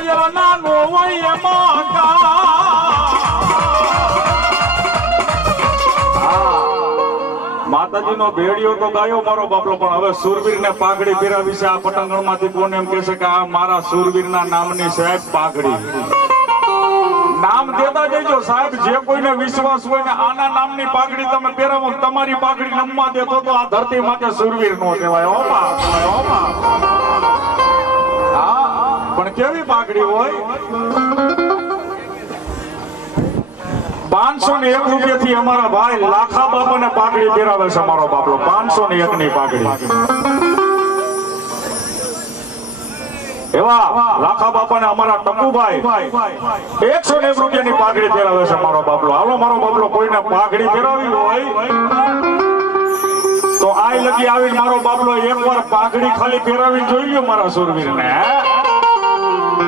કાયર ના નો હોય એમાં માતાજી નો ભેડિયો તો ગાયો મારો બાપલો, પણ હવે સુરવીર ને પાઘડી પહેરાવી છે. આ પટંગણ માંથી કોને એમ કે છે કે આ મારા સુરવીર ના નામની સાહેબ પાઘડી. નામ દેતા જજો સાહેબ, જે કોઈને વિશ્વાસ હોય ને આના નામની પાઘડી તમે પહેરાવો, તમારી પાઘડી નમવા દેતો તો આ ધરતી માટે સુરવીર નો કહેવાય. હા, પણ કેવી પાઘડી હોય? 501 રૂપિયાથી અમારા ભાઈ લાખા બાપાને પાઘડી પહેરાવે છે મારો બાપલો. 501 ની પાઘડી. એવા લાખા બાપાને અમારા ટપુભાઈ 101 રૂપિયાની પાઘડી પહેરાવે છે મારો બાપલો. હાલો મારો બાપલો, કોઈને પાઘડી પહેરાવી હોય તો આઈ લગી આવીને મારો બાપલો એકવાર પાઘડી ખાલી પહેરાવી જોઈ લો મારા સુરવીરને.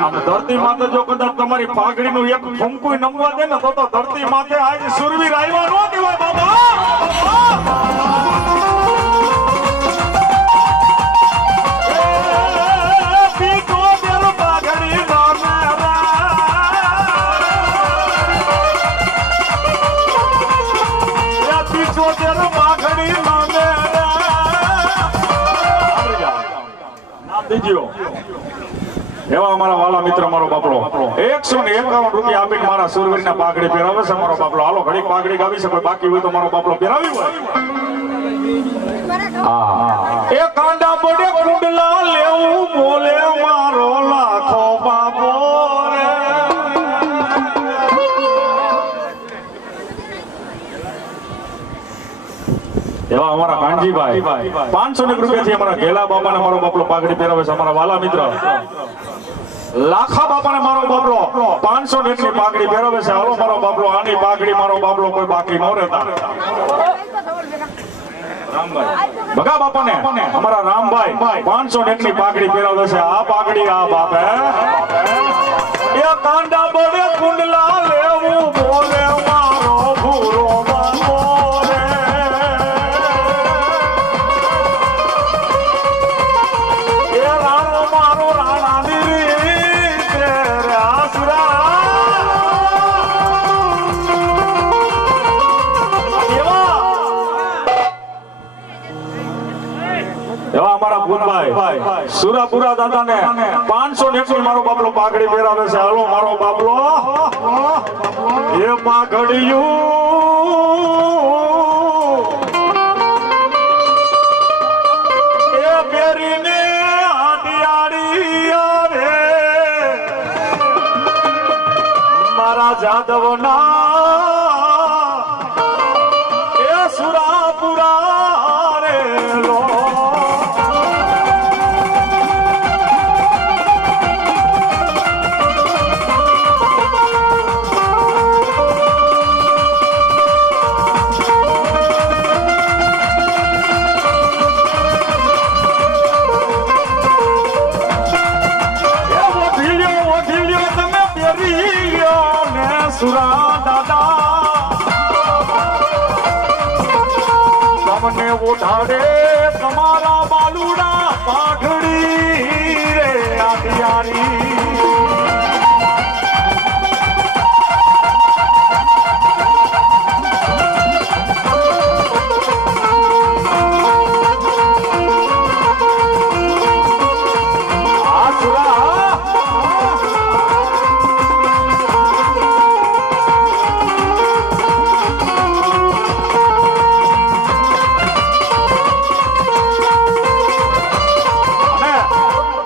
આમ ધરતી માથે જો કદાચ તમારી પાઘડી નું એક ફૂંકું નમવા દે ને તો ધરતી માથે આજ સુરવીર આવ્યા નો કહેવાય બાબા. એવા અમારા વાલા મિત્ર મારો બાપલો 151 રૂપિયા આપીને મારા સુરવીર ને પાઘડી પહેરાવે છે મારો બાપલો. હાલો ઘડી પાઘડી ગાવી છે, કોઈ બાકી હોય તો મારો બાપલો પહેરાવી હોય. એ કાંડા પડે કુંડલા લેવું બોલે મારો લાખો બાપો રે. એવા અમારા કાનજીભાઈ 501 રૂપિયાથી અમારા ગેલા બાપાને મારો બાપલો પાઘડી પહેરાવે છે. અમારા વાલા મિત્ર લાખા બાપાને મારો બાપલો 501 ની પાઘડી પહેરાવે છે. હાલો મારો બાપલો, આની પાઘડી મારો બાપલો કોઈ બાકી ન રહેતા. ભગા બાપાને અમારા રામભાઈ 501 ની પાઘડી પહેરાવે છે. આ પાઘડી આ બાપે એ કાંડા બડે કુંડલા લેવું બોલે મારો ભૂરો બાપો રે. એ રાણો મારો રાણાની સુરાપુરા દાદા ને 501 મારો બાપલો પાઘડી પહેરાવે છે. હાલો મારો બાપલો એ પાઘડિયું એ પહેરીને આડિયાડી આવે મારા જાદવ ના એ સુરાપુરા રે લો. તમને ઉઠાડે તમારા બાલુડા પાઘડી રે આટિયારી.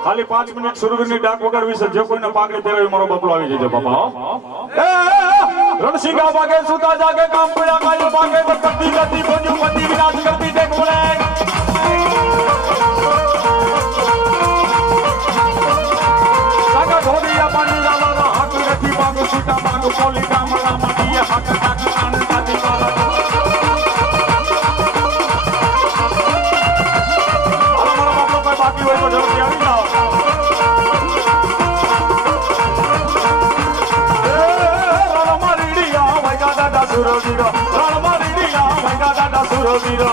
ખાલી 5 મિનિટ સુરવીરની ડાક વગાડવી છે. જે કોઈને પાઘડી પહેરાવી મારો બાપલો આવી જજો બાપા. રણસિંગા ભાગે સુતા જાગે કામ પડ્યા કાયો ભાગે કરતી કરતી બોજો પતિ વિનાશ કરતી દેખ બોલે. સાગા ધોડિયા પાણી લાલા હાથ રખી બાગો સુતા બાગો કોલી કામલા માટીયા હાથ કાક કાન દાદી વાલા. મારો બાપલો કોઈ બાકી હોય તો જલ્દી આવી જાઓ. સુરવીરો રણમારી દીયા ભૈગા દાદા સુરવીરો.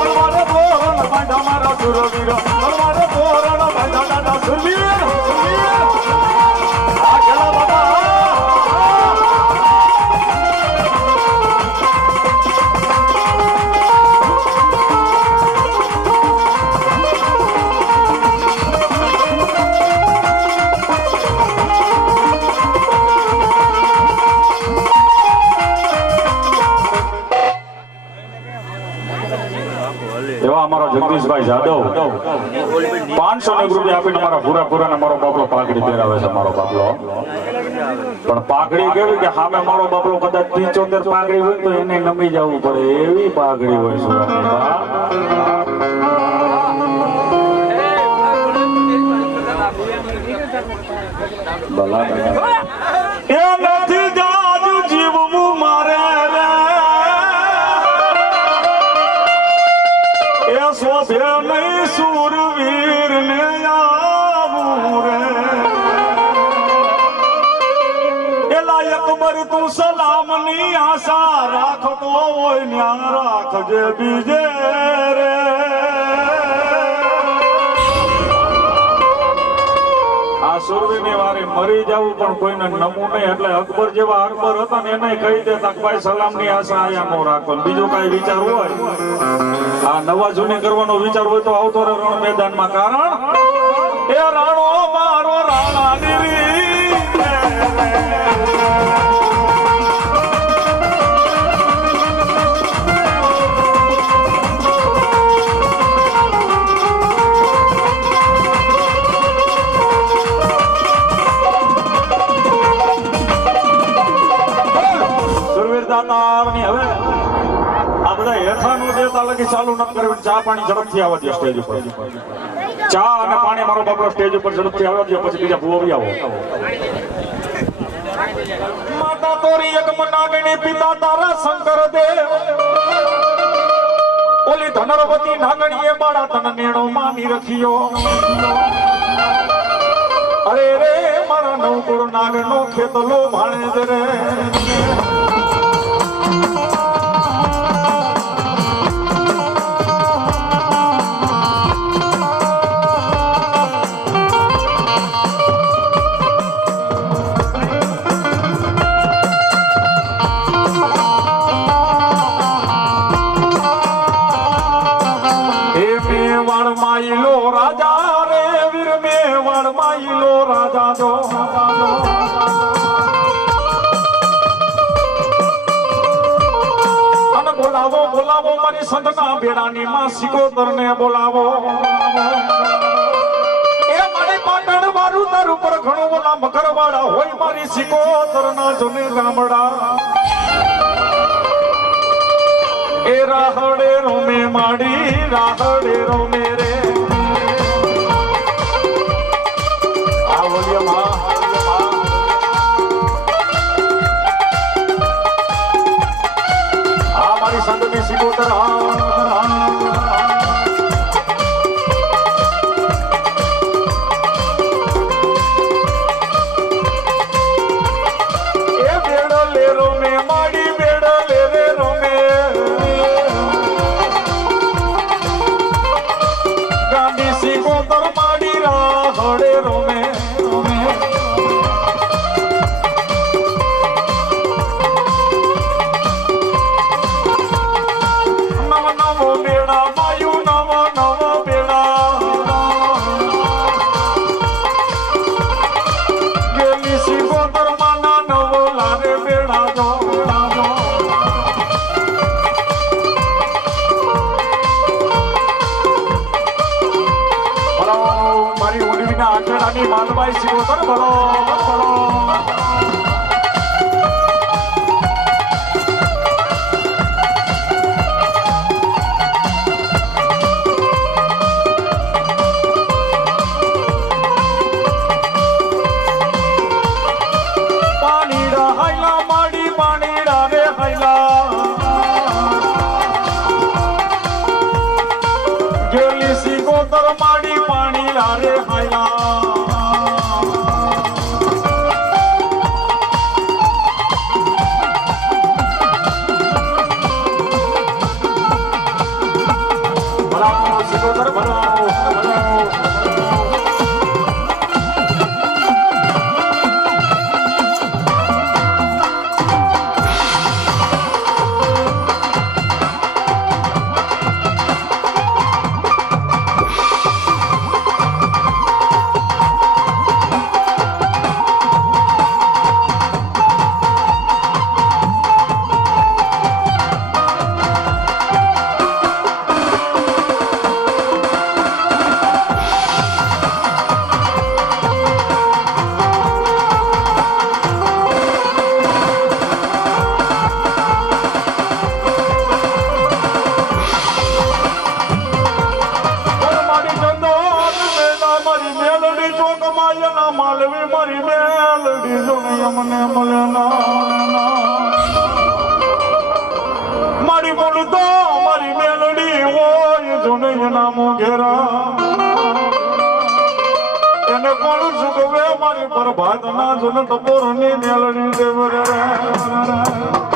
તમારે બોલ બાંધા મારો સુર સુરવીર તલવારે તોરણ બાંધા સુરવીર આ ગેલા બાબા એવા અમારા જગદીશભાઈ જાદવ 500 રૂપિયા આપીને અમારા પૂરા મારો બાપલો પાઘડી પહેરાવે છે. મારો બાપલો પણ પાઘડી કેવી કે સામે મારો બાપલો કદાચ 75 પાઘડી હોય તો એને નમી જવું પડે એવી પાઘડી હોય સુરવીર ને આવું રે એલા અકબર તું સલામ ની આશા રાખતો હોય ન્યા રાખજે બીજે રે. આ સુરવીર ની વારે મરી જવું પણ કોઈને નમવું નહીં એટલે અકબર જેવા અકબર હતા ને એને કહી દેતા કે ભાઈ સલામ ની આશા આયા નો રાખો. બીજું કઈ વિચાર હોય આ નવા જૂની કરવાનો વિચાર હોય તો આવતો રે રણ મેદાનમાં. કારણ એ રાણો મારો રાણા સુરવીર દાતારની હવે આ બધા હેઠાનું દેતા લગી ચાલુ ન કરવી. ચા પાણી ઝડપથી આવવા દે સ્ટેજ ઉપર. ચા અને પાણી મારો બાપડો સ્ટેજ ઉપર ઝડપથી આવવા દે પછી બીજા ભૂવો આવો. માતા તોરી એક મનાગણી પિતા તારા શંકર દેવ ઓલી ધનરવતી નાગણીએ બાળા તન નેણો માની રખ્યો. અરે રે મારા નવકુળ નાગનો ખેતલો ભાણે રે રાજા રે વીર મેવાડ માઈલો રાજા જો અને બોલાવો મારી સંતના બેડાની માં સિકોતર ને બોલાવો. એ મારી પાટણ વાળું તાર ઉપર ઘણું બોલા મકરવાડા હોય મારી સિકોતર ના જને ગામડા. એ રાહડે રોમે માડી રાહડે રોમે રે મારી સંતની સિકોતર એ બેડો લે રોમે માડી બેડો લે રે રોમે ગાંધી સિકોતર માડી રાહડે રોમે માલબાઈ સિકોતર બોલો બોલો. પાણીડા હાઈલા માડી પાણીડા રે હાઈલા ગેલી સિકોતર માડી પાણીડા રે હાઈલા. મને મળે ના મારી બોલતો મારી મેલડી હોય જોને નામો ઘેરા એને કોણ સુગવે મારી પ્રભાત ના જોને ટપોરની મેલડી દેવરા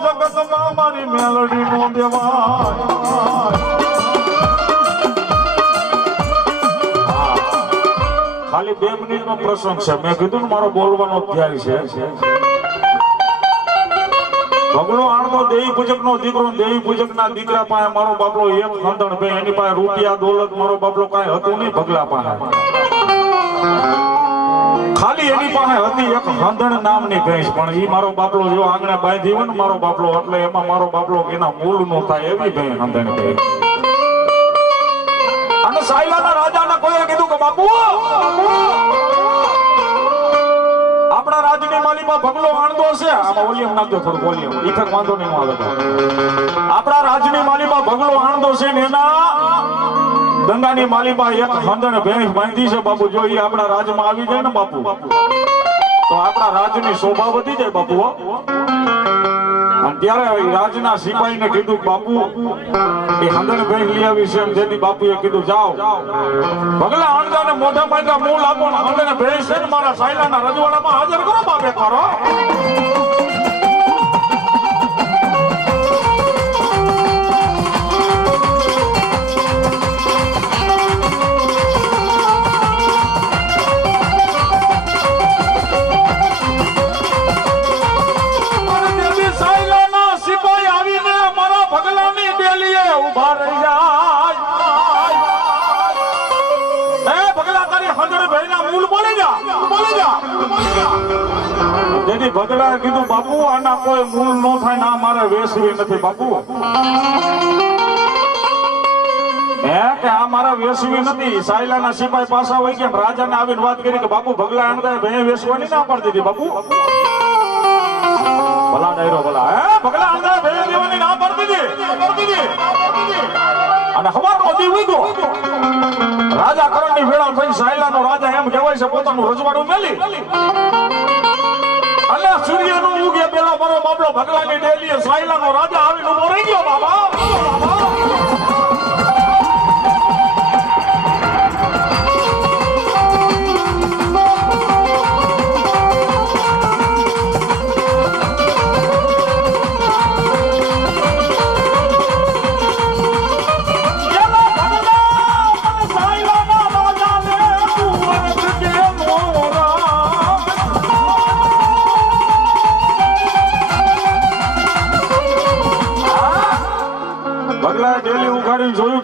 જગતમાં મારી મેલડી નો ખાલી 2 મિનિટ નો પ્રસંગ છે મેં કીધું ને મારો બોલવાનો ધ્યાય છે ભગલો આણતો દેવી પૂજક નો દીકરો દેવી પૂજક ના દીકરા પાસે મારો બાપલો એક ખંડણ ભાઈ એની પાસે રૂપિયા દોલત મારો બાપલો કાંઈ હતું નહીં ભગલા પાસે ખાલી એની પાસે હતી એક હંધણ નામની ભેંસ પણ ઈ મારો બાપલો જો આંગણે બાંધી હોય ને મારો બાપલો એટલે એમાં મારો બાપલો એના મૂળ નો થાય એવી ભેંસ હંધણ ભેંસ અને સાયલાના રાજાને કોઈએ કીધું કે બાપુ આપણા રાજની માલીમાં ભગલો આણદો છે આમાં વોલ્યુમ નાખજો થોડું વોલ્યુમ ઇફેક્ટ વાંધો નહીં આવે આપણા રાજની માલીમાં ભગલો આણદો છે ને એના ગંગાની માલીમાં એક હંધણ ભેંસ બાંધી છે બાપુ જો ઈ આપણા રાજમાં આવી જાય ને બાપુ તો આપણા રાજની શોભા વધી જાય બાપુ અને ત્યારે રાજના સિપાહીને કીધું બાપુ એ હંધણ ભેંસ લઈ આવી છે એમ જેથી બાપુએ કીધું જાઓ ભગલા આણદાને મોઢા માંડ્યા મૂળ આપો ને હંધણ ભેંસ છે ને મારા સાયલાના રજવાડામાં હાજર કરો બાપે કરો જેથી ભગલાએ કીધું બાપુ આના કોઈ મૂળ નો થાય ના મારે વેસવી નથી બાપુ કે આ મારા વેસવી નથી સાયલાના સિપાઈ પાસા હોય કેમ રાજાને આવીને વાત કરી કે બાપુ ભગલા આણદાએ ભેં વેસવાની ના પાડી દીધી બાપુ ભલા ડાયરો ભલા ભગલા આણદાએ ભેં દેવાની ના પાડી દીધી અને હવારનો દી ઉગ્યો રાજા કરણની વેળા થઈ સાયલાનો રાજા એમ કહેવાય છે પોતાનું રજવાડું મેલી અને સૂર્યનો ઉગે પેલા મારો બાપલો ભગલાની ડેલીએ સાયલાનો રાજા આવીને ઉભો રહી ગયો બાબા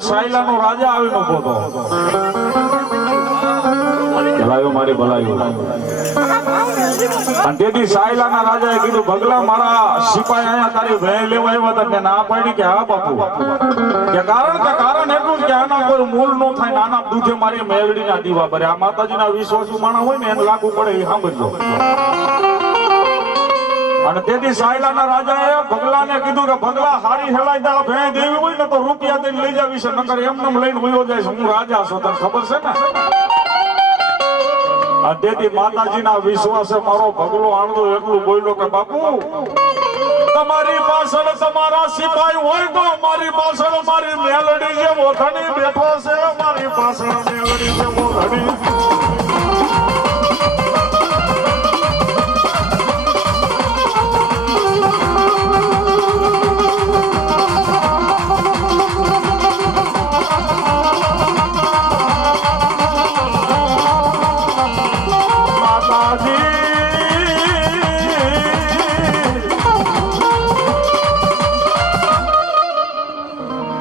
સાયલાનો રાજા આવીને ઉભો હતો ભલાયો મારી ભલાયો અને તેથી સાયલાના રાજાએ કીધું ભગલા મારા સિપાઈ અહીંયા તારી ભેં લેવા આવ્યા હતા મેં ના પાડી કે હા બાપુ કે કારણ એટલું કે આના કોઈ મૂળ નો થાય નાના દૂધે મારી મેલડીના દીવા ભરે આ માતાજીના વિશ્વાસુ માણસ હોય ને એને લાગુ પડે એ સાંભળજો અને તેથી સાયલાના રાજાએ ભગલાને કીધું કે ભગલા હારી હેલાઈ દા ભેં દેવી હોય ને તો રૂપિયા દઈને લઈ જાવી છે નકર એમને લઈને વયો જાય છે હું રાજા છું તને ખબર છે ને અને તેથી માતાજીના વિશ્વાસે મારો ભગલો આણદો એટલું બોલ્યો કે બાપુ તમારી પાછળ તમારા સિપાઈ હોય તો મારી પાછળ મારી મેલડી જેવો ધણી બેઠો છે મારી પાછળ મેલડી જેવો ધણી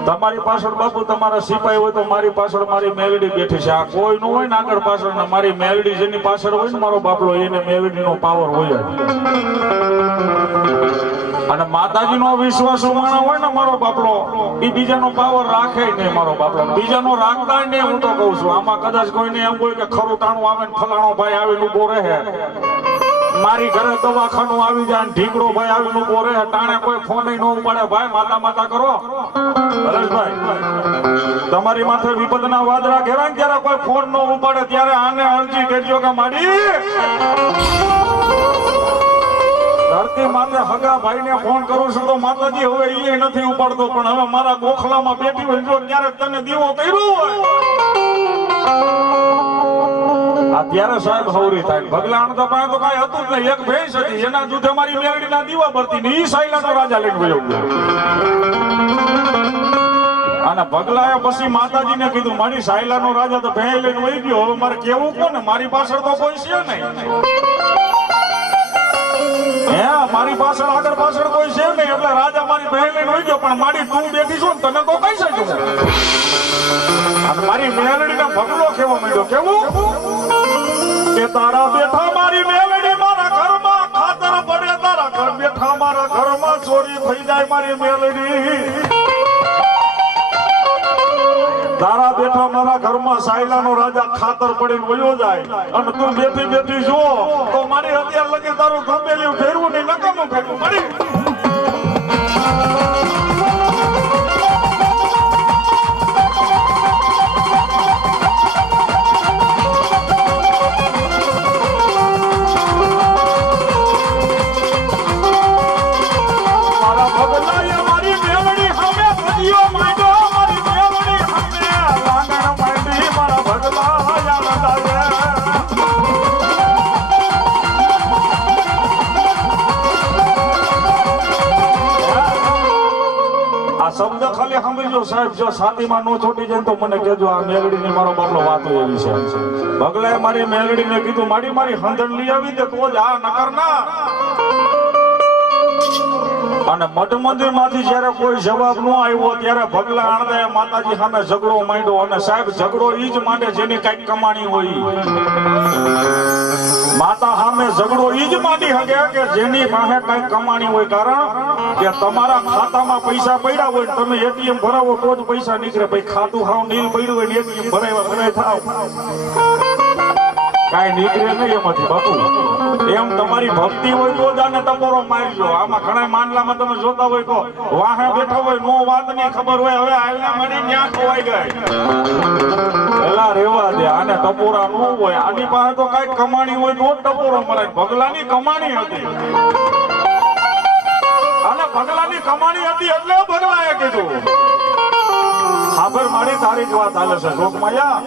તમારી પાછળ બાપુ તમારા સિપાઈ હોય તો મારી પાછળ મારી મેલડી બેઠી છે. આ કોઈ નું હોય ને આગળ પાછળ ને મારી મેલડી જેની પાછળ હોય ને મારો બાપલો એને મેલડીનો પાવર હોય જ. અને માતાજીનો વિશ્વાસુ માણસ હોય ને મારો બાપલો એ બીજાનો પાવર રાખે નહીં. મારો બાપલો બીજાનો રાખતા નહીં. હું તો કહું છું આમાં કદાચ કોઈને એમ હોય કે ખરું તાણું આવે ને ફલાણો ભાઈ આવીને ઉભો રહે, મારી ઘરે દવાખાનું આવી જાય ઢીકડો ભાઈ આવીને ઉભો રહે, ટાણે કોઈ ફોન ન ઉપાડે, ભાઈ માતા માતા કરો હરેશભાઈ, તમારી માથે વિપદના વાદળા ઘેરાય ને ત્યારે કોઈ ફોન ન ઉપાડે ત્યારે આને અરજી કરજો કે માડી ધરતી માથે હગા ભાઈને ફોન કરું છું તો માતાજી હવે એ નથી ઉપાડતો, પણ હવે મારા ગોખલામાં બેઠી હોય જો ક્યારેક તને દીવો કર્યો હોય અત્યારે સાહેબ હવરી થાય. ભગલાણ તો પાસે તો કઈ હતું જ નહીં, એક ભેંસ હતી એના દૂધે મારી મેલડીના દીવા ભરતી ને ઈ સાયલાનો રાજા લઈને ગયો. અને ભગલાએ પછી માતાજીને કીધું મારી સાયલાનો રાજા તો ભેં લઈને વહી ગયો, હવે મારે કેવું કોને, મારી પાછળ તો કોઈ છે નહીં. હે મારી પાછળ આગળ પાછળ કોઈ છે નહીં એટલે રાજા મારી ભેં લઈને વહી ગયો, પણ મારી તું બેઠી છું તને તો કઈ શકું. અને મારી મેલડીને ભગલો કેવો માંડ્યો, કેવું કે તારા બેઠા મારી મેલડી મારા ઘરમાં ખાતર પડે, તારા ઘર બેઠા મારા ઘરમાં ચોરી થઈ જાય મારી મેલડી, તારા બેઠા મારા ઘરમાં સાયલાનો રાજા ખાતર પડીને વયો જાય અને તું બેઠી બેઠી જો તો મારી અત્યાર લગી તારું ધંધેલું ફેરવું નહીં, નકામું ફેરવું મળી. શબ્દ ખાલી સાંભળજો સાહેબ, જો છાતીમાં નો છોટી જાય તો મને કહેજો. આ મેલડીની મારો બાપલો વાતો એવી છે. ભગલાએ મારી મેલડીને કીધું મારી મારી હંધણ લઈ આવી દે તો જ આ નકર ના. અને મઠ મંદિર માંથી જયારે કોઈ જવાબ ન આવ્યો ત્યારે ભગલા આણંદે માતાજી સામે ઝઘડો માંડ્યો. અને સાહેબ ઝઘડો ઈ જ માંડે જેની કઈક કમાણી હોય. માતા સામે ઝઘડો ઈ જ માંડી શકે કે જેની પાસે કઈક કમાણી હોય. કારણ કે તમારા ખાતામાં પૈસા પડ્યા હોય તમે એટીએમ ભરાવો તો જ પૈસા નીકળે. ભાઈ ખાતું હાવ નીલ પડ્યું હોય ને એટીએમ ભરાય થાવ કઈ નીકળે નહીં એમાંથી બાપુ. એમ તમારી ભક્તિ હોય તો જ આને ટપોરો મારજો. આમાં ઘણા માનલામાં તમે જોતા હોય તો વાહે બેઠા હોય નો વાત ની ખબર હોય, હવે આયલા મારી ક્યાં ખોવાઈ ગઈ પેલા રેવા દે, આને ટપોરા ન હોય. આની પાસે તો કઈક કમાણી હોય તો જ ટપોરો મરાય. ભગલાની કમાણી હતી અને ભગલાની કમાણી હતી એટલે ભગલાએ કીધું ખબર મારી તારી જ વાત હાલે છે લોકમાયા.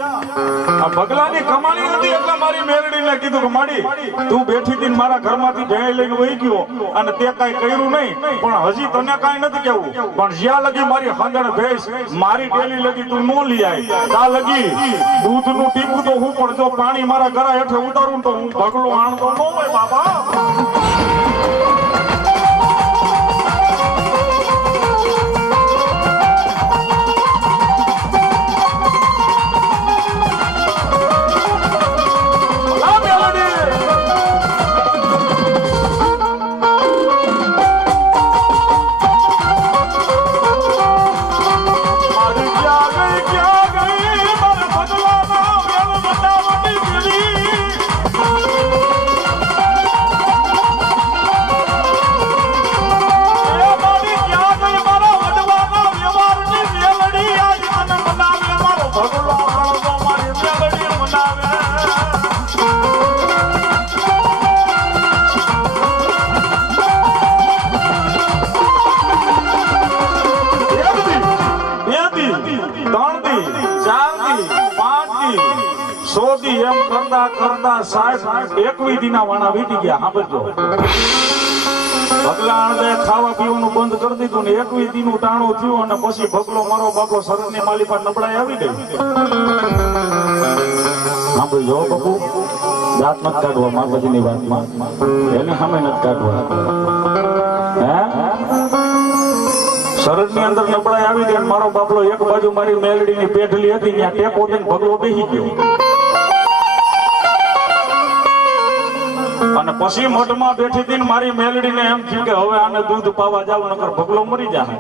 આ ભગલાની કમાણી હતી એટલે મારી મેલડીને કીધું કે માડી તું બેઠી હતી મારા ઘરમાંથી ભેં લઈને વહી ગયો અને તે કઈ કર્યું નહીં, પણ હજી તને કઈ નથી કેવું, પણ જ્યાં લગી મારી હંધણ ભેંસ મારી ડેલી લગી તું નો લઈ આવી ત્યાં લગી દૂધનું ટીપું તો હું પણ જો પાણી મારા ઘરા હેઠે ઉતારું તો હું ભગલો આણતો ન હોય બાબા. એમ કરતા કરતા 21 દિના વાણા વીતી ગયા. સાંભળજો ભગલા આણંદે ખાવા પીવાનું બંધ કરી દીધું ને 21 દિનું ટાણું થયું અને પછી ભગલો મારો બાપલો શરતની માલી પર નબળાઈ આવી ગઈ. સાંભળજો બાપુ, દાંત નથી કાઢવા માતાજીની વાતમાં, એને સામે નથી કાઢવા. હે શરદ ની અંદર નબળાઈ આવી ગઈ. મારો બાપલો એક બાજુ મારી મેલડી ની પેઢલી હતી, ત્યાં ટેકો દઈને ભગલો બેસી ગયો. અને પછી મઠમાં બેઠી હતી ને મારી મેલડી ને એમ થયું કે હવે આને દૂધ પાવા જાવ, નકર ભગલો મરી જાય.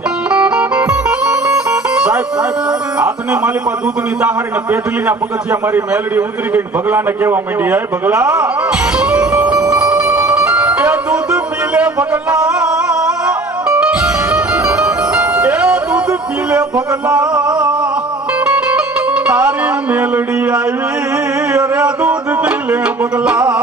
સાહેબ હાથની માલિપા દૂધની તાહારી ને પેઢલીના પગથિયા મારી મેલડી ઉતરી ગઈ. ભગલાને કેવા માંડી, હે ભગલા, એ દૂધ પી લે ભગલા, એ દૂધ પી લે ભગલા, તારી મેલડી આવી, અરે દૂધ પી લે ભગલા.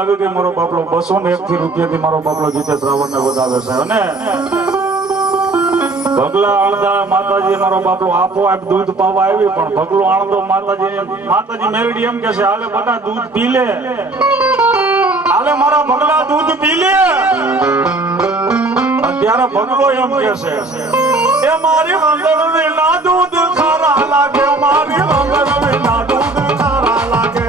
આવી ગઈ. મારો બાપલો 201 રૂપિયાથી મારો બાપલો જીતે શ્રાવણ ને વધાવે છે. અને ભગલા આણંદા માતાજી મારો બાપલો આપો આપ દૂધ પાવા આવી, પણ ભગલો આણંદો માતાજી મેલડી એમ કે છે, હાલે બધા દૂધ પી લે, હાલે મારા ભગલા દૂધ પી લે. ત્યારે ભગલો એમ કે છે, એ મારી વંદન ના દૂધ ખારા લાગે, મારી વંદન ના દૂધ ખારા લાગે.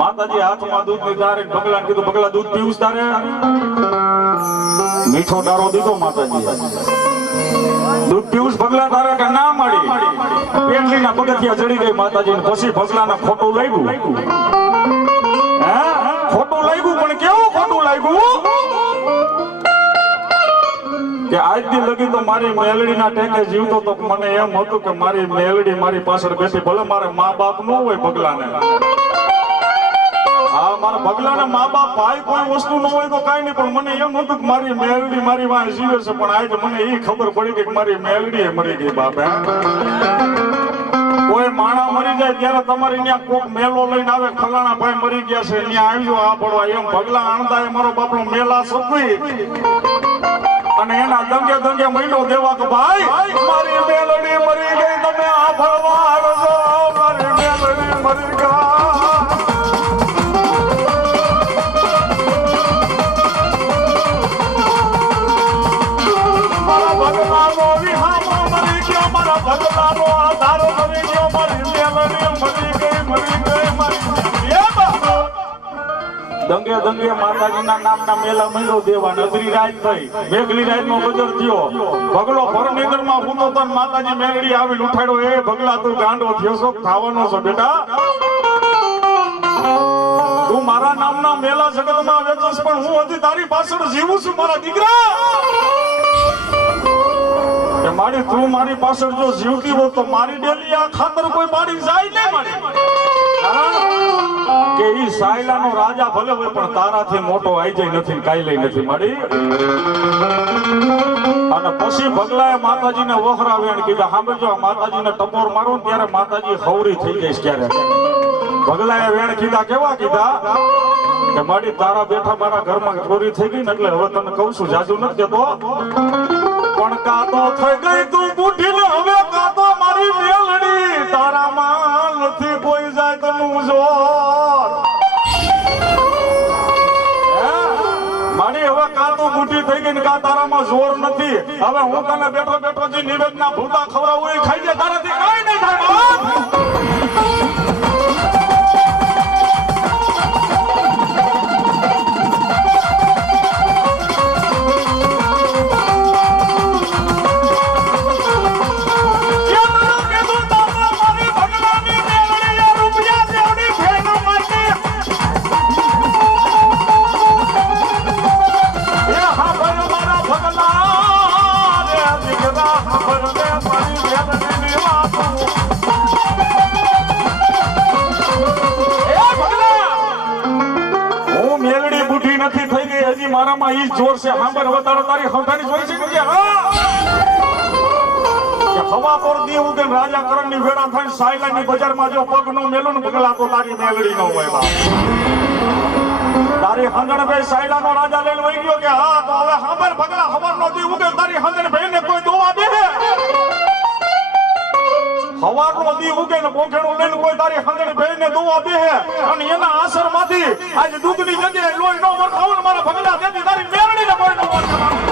માતાજી હાથમાં દૂધ ની ધારે ભગલાને કીધું, ભગલા દૂધ પીવું તારે? મીઠો ડારો દીધો માતાજી. દૂધ પીવું ભગલા તારે કે ના મળી? પેટલી ના પગથિયા ચડી ગઈ માતાજી ને. પછી ભગલાને ખોટું લાગ્યું. હે ખોટું લાગ્યું, પણ કેવું ખોટું લાગ્યું કે આજ દી લગી તો મારી મેલડી ના ટેકે જીવતો તો મને એમ હતું કે મારી મેલડી મારી પાછળ બેઠી, ભલે મારે મા બાપ ન હોય ભગલાને, હા મારા ભગલાના મા બાપ ભાઈ કોઈ વસ્તુ ન હોય તો કઈ નહીં, પણ મને એમ હતું કે મારી મેલડી મારી વાંહે જીવે છે. પણ આજ મને એ ખબર પડી કે મારી મેલડી મરી ગઈ. બાપ કોઈ માણા મરી જાય ત્યારે તમારે ત્યાં કોક મેલો લઈને આવે, ફલાણા ભાઈ મરી ગયા છે, ત્યાં આવજો આ પડવા. એમ ભગલા આણંદા એ મારો બાપનો મેલા સપવી અને એના દંગે દંગે મહિનો દેવા કે ભાઈ મારી મેલડી મરી ગઈ, તમે આ ફરવા આવજો, મારી મેલડી મરી ગઈ. દંગે દંગે માતાજીના નામના મેલા મહિનો દેવા. નજરી રાત થઈ, મેઘલી રાત નો ગજર થયો. ભગલો ભરનગર માં પૂતો તો માતાજી મેલડી આવી ઉઠાડ્યો, એ ભગલા તું ગાંડો થયો છો, ખાવાનો છો બેટા? તું મારા નામના મેલા જગતમાં વેચસ, પણ હું હજી તારી પાછળ જીવું છું મારા દીકરા. કે મારી તું મારી પાછળ જો જીવતી હોય તો મારી ડેલી આ ખાતર કોઈ બાળી જાય નહીં મારી. કે ઈ સાયલાનો રાજા ભલે હોય પણ તારાથી મોટો આઈ જાય નથી, કાઈ લઈ નથી મારી. અને પછી ભગલાએ માતાજીને વખરાવ્યા અને કીધા, સાંભળજો માતાજીને ટપોર મારો ને ત્યારે માતાજી ખવરી થઈ જઈશ ક્યારેક. ભગલાએ વેણ કીધા, કેવા કીધા કે મારી તારા બેઠા મારા ઘરમાં ચોરી થઈ ગઈ ને એટલે હવે તને કહું છું, જાજુ નથી કેતો, પણ કાતો થઈ ગઈ તું બુઢી ને હવે કાતો મારી મેલડી, તારામાં નથી કોઈ જાય તનું જોર. મારી હવે કાતો બુઢી થઈ ગઈ ને કા તારામાં જોર નથી. હવે હું તને બેઠો બેઠો જે નિવેદના ભૂતા ખવડાવું એ ખાઈ જાય, તારાથી કઈ નહીં થાય. નથી થઈ ગઈ હજી મારામાં ઈ જોર છે હાંભર વધારો તારી હંધાની જોઈ છે કે હા કે હવા પર દી ઉગે રાજા કરણની વેળા થઈને સાયલાની બજારમાં જો પગ નો મેલું ને પગલા તો તારી મેલડી નો હોય બાપ તારી હંધણ ભાઈ સાયલાનો રાજા લઈને વઈ ગયો કે હા તો હવે હાંભર પગલા હવાર નો દી ઉગે તારી હંધણ ભાઈ ને કોઈ દોવા દે હવારનો દી ઉગે ને પોખેણું લઈને કોઈ તારી હંધણ ભાઈ ને દોવા દે અને એના આસર માંથી આજ દૂધની જગ્યાએ લોહી નો વરખાવું મારા પગલા દેતી તારી મેલડી ને કોઈ નો વરખાવું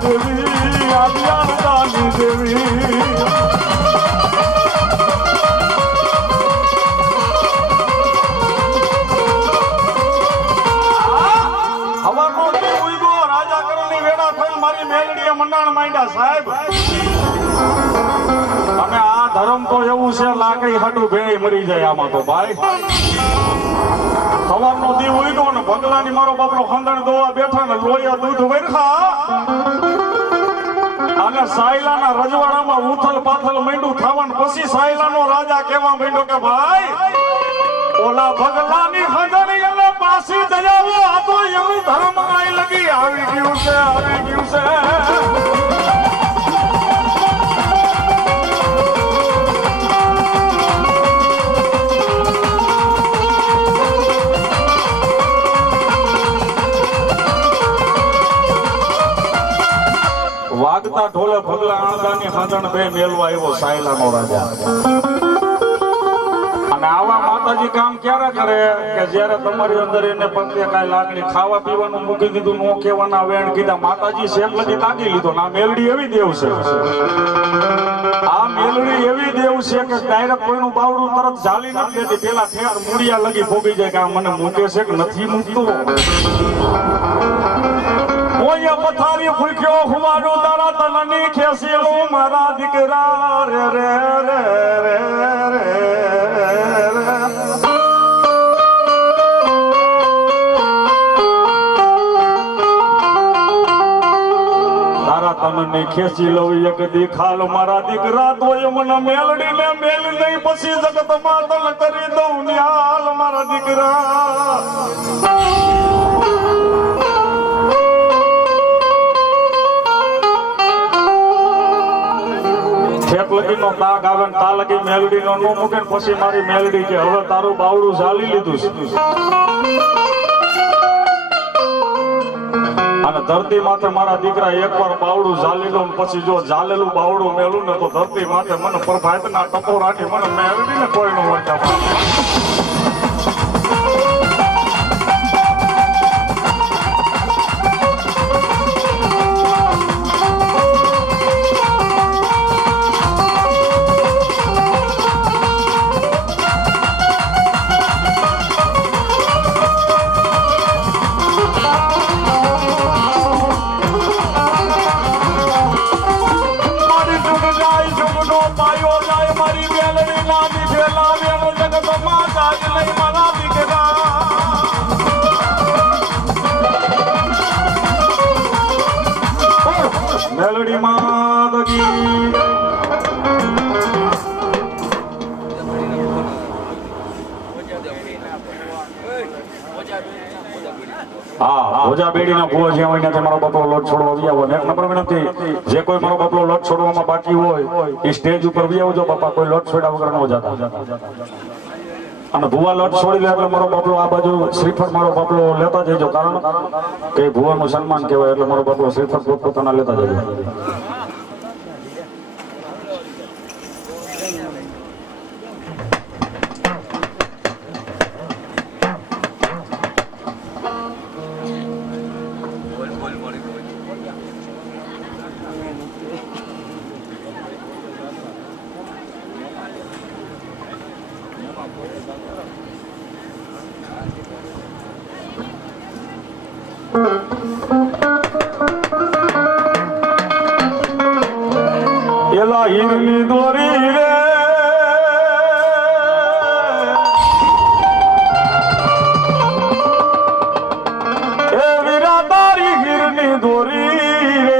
દેવી આદિયાની દેવી હવાનો દી ઉઈગો રાજા કરણની વેળા થઈ મારી મેલડીએ મંડાણ માંડ્યા સાહેબ અને આ ધર્મ તો એવું છે લાગે હાટું ભેળી મરી જાય આમાં તો ભાઈ સવારનો દી ઉઈગો ને ભગલાની મારો બાપલો હંધણ દોવા બેઠા ને લોયા દૂધ વરખા અને સાયલાના રજવાડામાં ઉથલ પાથલ માંડ્યું થવાનું પછી સાયલાનો રાજા કહેવા માંડ્યો કે ભાઈ ઓલા ભગલાની હંધણી એને પાછી દયાવો આ તો એનું ધર્મ આઈ લગી આવી ગયું છે આવી ગયું છે વાગતા ઢોલે ભગલા આણદાની હંધણ બે મેલવા આવ્યો સાયલાનો રાજા અને આવા માતાજી કામ ક્યારે કરે કે જ્યારે તમારી અંદર એને પંક્તિ કાંઈ લાગણી ખાવા પીવાનું મૂકી દીધું નો કહેવાના વેણ કીધા માતાજી શેમ લગી તાકી લીધો ના મેલડી એવી દેવ છે આ મેલડી એવી દેવ છે કે ડાયરેક્ટ કોઈનું બાવડું તરત ઝાલી નથી દેતી પેલા ઠેર મૂળિયા લગી ભોગી જાય કે આ મને મૂકે છે કે નથી મૂકતો ઓય પથારી ભૂખ્યો હુવાડો તારા તનની ખેસીલો મારા દીકરા રે રે રે રે રે તારા તનની ખેસી લઉં એક દી ખાલ મારા દીકરા તોય મને મેલડી ને મેલ નહીં પછી જગત માતલ કરી દઉં નિહાલ મારા દીકરા લગીનો દાગ આવે ને તા લગી મેલડી નો નો મૂકે પછી મારી મેલડી કે હવે તારું બાવડું ઝાલી લીધું છે અને ધરતી માથે મારા દીકરા એકવાર બાવડું ઝાલી લો પછી જો ઝાલેલું બાવડું મેલું ને તો ધરતી માથે મને પ્રભાતના ટપો રાખી મને મેલડી ને કોઈ નો વળતા મેલડી માદગી હા ઓજા બેડીના ભૂવા જ્યાં હોય ત્યાં મારો બાપલો લોટ છોડવા આવી આવો એક નંબર વિનંતી જે કોઈ મારો બાપલો લોટ છોડવામાં બાકી હોય એ સ્ટેજ ઉપર આવી આવજો બાપા કોઈ લોટ છોડ્યા વગર ન જતા અને ભૂવા લોટ છોડી લે એટલે મારો બાપલો આ બાજુ શ્રીફળ મારો બાપલો લેતા જજો કારણ કે ભૂવાનું સન્માન કહેવાય એટલે મારો બાપલો શ્રીફળ પોતપોતાના લેતા જજો પેલા હીરની દોરી રે એ વીરા તારી હીરની દોરી રે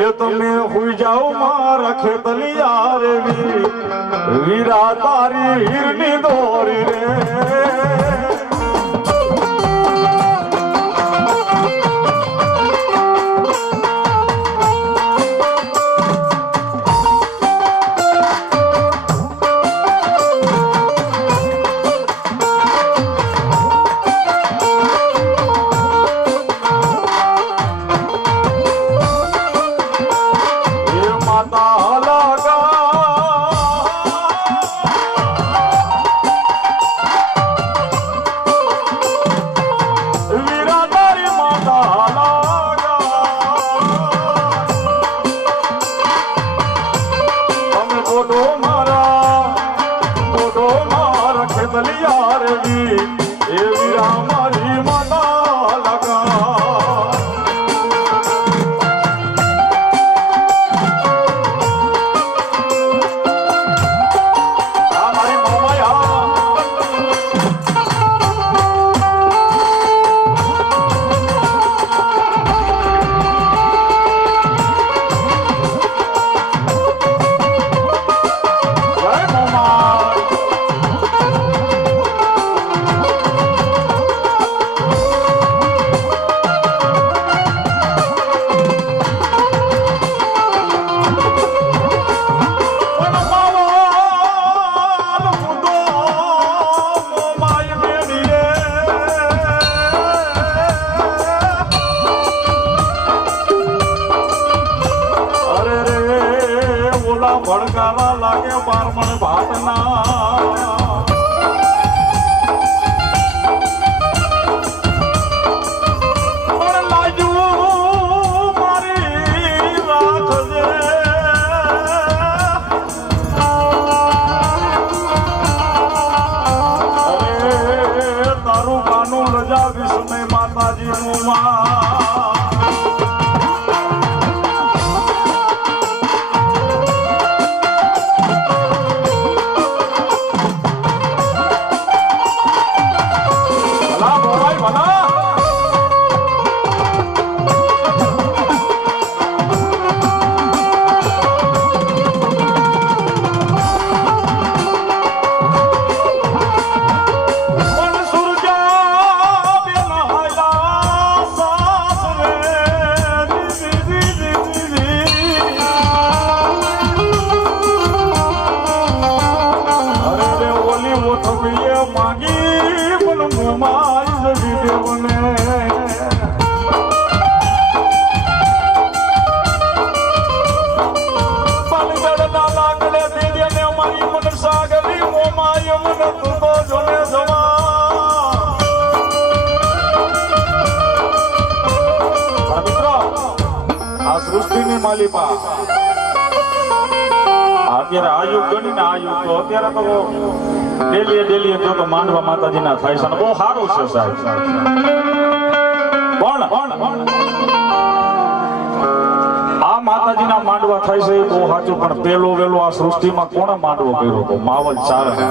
એ તમે હુઈ જાઓ મારા ખેતલિયા રે વીરા તારી હીરની દોરી રે ભડકાવા લાગે બારમણ ભાતના પણ લાજુ મારી રાખજે અરે તારું ગાનું લજાવીશ ને માતાજીનું માં સૃષ્ટિની માલિકા અત્યારે આ યુગ ગણીને આ યુગ તો અત્યારે તો ડેલીએ જો તો માંડવા માતાજીના થાય છે બહુ સારું છે સાહેબ પણ આ માતાજીના માંડવા થાય છે એ બહુ સાચું પણ પેલો વેલો આ સૃષ્ટિમાં કોણે માંડવો કર્યો હતો માવલ ચાર અને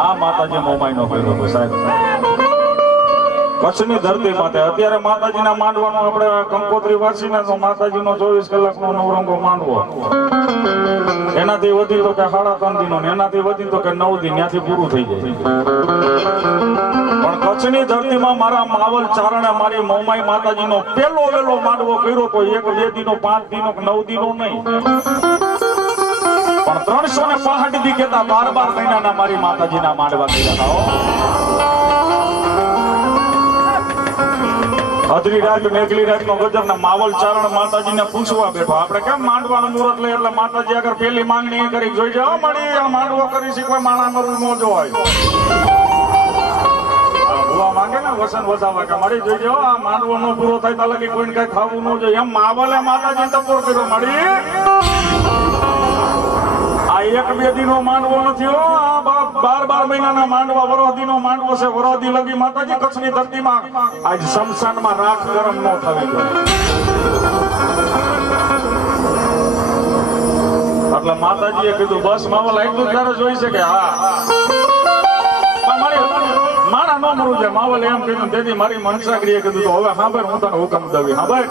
આ માતાજી મોમાઈનો કર્યો હતો સાહેબ કચ્છની ધરતી માટે અત્યારે માતાજીના માંડવાનો આપણે કંકોત્રી વાંચીને તો માતાજીનો 24 કલાકનો નવરંગો માંડવો એનાથી વધી તો કે 3.5 દિનો એનાથી વધી તો કે 9 દિન ત્યાંથી પૂરું થઈ જાય પણ કચ્છની ધરતીમાં મારા માવલ ચારણે મારી મોમાઈ માતાજીનો પેલો વેલો માંડવો કર્યો તો 1-2 દિનો 5 દિનો 9 દિનો નહીં પણ 365 દી કેતા 12 મહિનાના મારી માતાજીના માંડવા કર્યા હતા અધરી રાત મેઘલી રાત નો ગજર ના માવલ ચારણ માતાજીને પૂછવા બેઠો આપણે કેમ માંડવાનું મુહૂર્ત લે એટલે માતાજી આગળ પેલી માંગણી કરી જોઈ જાઓ મળી આ માંડવો કરી છે કોઈ માણા મરવું ન જોવાય ભૂવા માંગે ને વસન વધાવા કે મળી જોઈ જાઓ આ માંડવો નો પૂરો થાય તો લગી કોઈને કઈ ખાવું ન જોઈએ એમ માવલે માતાજી ટપોર કર્યો મળી આ એક બે દીનો માંડવો નથી હો, આ 12 મહિનાના માંડવા, વરહદીનો માંડવો છે. વરહદી લગી માતાજી કચ્છની ધરતીમાં આજ શમશાનમાં રાખ ગરમ ન થવી જોઈએ. એટલે માતાજીએ કીધું બસ માવલ આટલું ત્યારે જોઈ છે કે હા મારા ન મરવું છે. માવલ એમ કીધું તેથી મારી મનસાગરીએ કીધું તો હવે સાંભળ હું તને હુકમ દઉં. સાંભળ,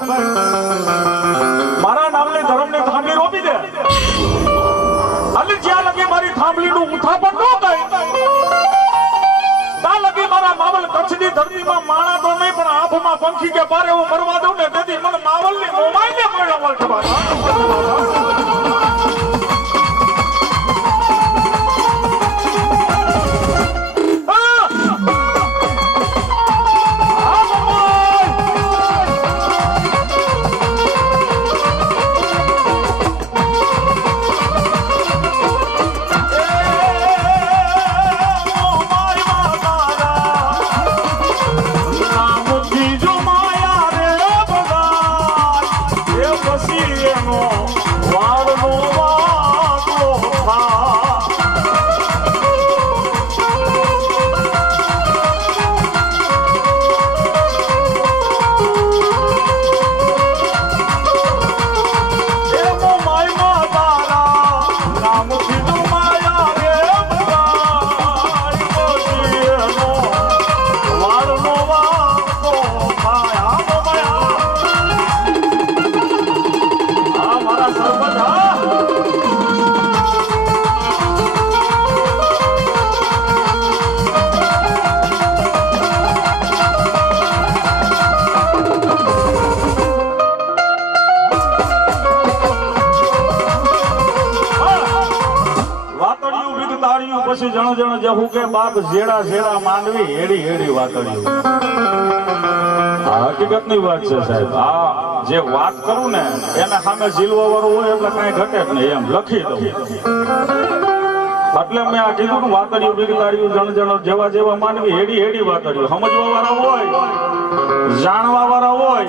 મારા નામની ધર્મની થાંભલી રોપી દે. અલી જ્યાં લગી મારી થાંભલીનું ઉથાપન ન થાય ત્યાં લગી મારા માવલ કચ્છની ધરતીમાં માણા તો નહીં પણ આંખમાં પંખી કે બારે હું મરવા દઉં ને. તેથી મને માવલની મોમાઈને પણ અમલ થવા. પછી જણો જણો જહું કે બાપ જેડા જેડા માંડવી હેડી હેડી વાતળ્યું. આ હકીકતની વાત છે સાહેબ. આ જે વાત કરું ને એને સામે ઝીલવા વાળું હોય એટલે કઈ ઘટે જ નહીં એમ લખી દઉં. એટલે મેં આ કીધું વાતળ્યું બિગતાળ્યું જણ જણો જેવા જેવા માંડવી હેડી હેડી વાતળ્યું. સમજવા વાળા હોય, જાણવા વાળા હોય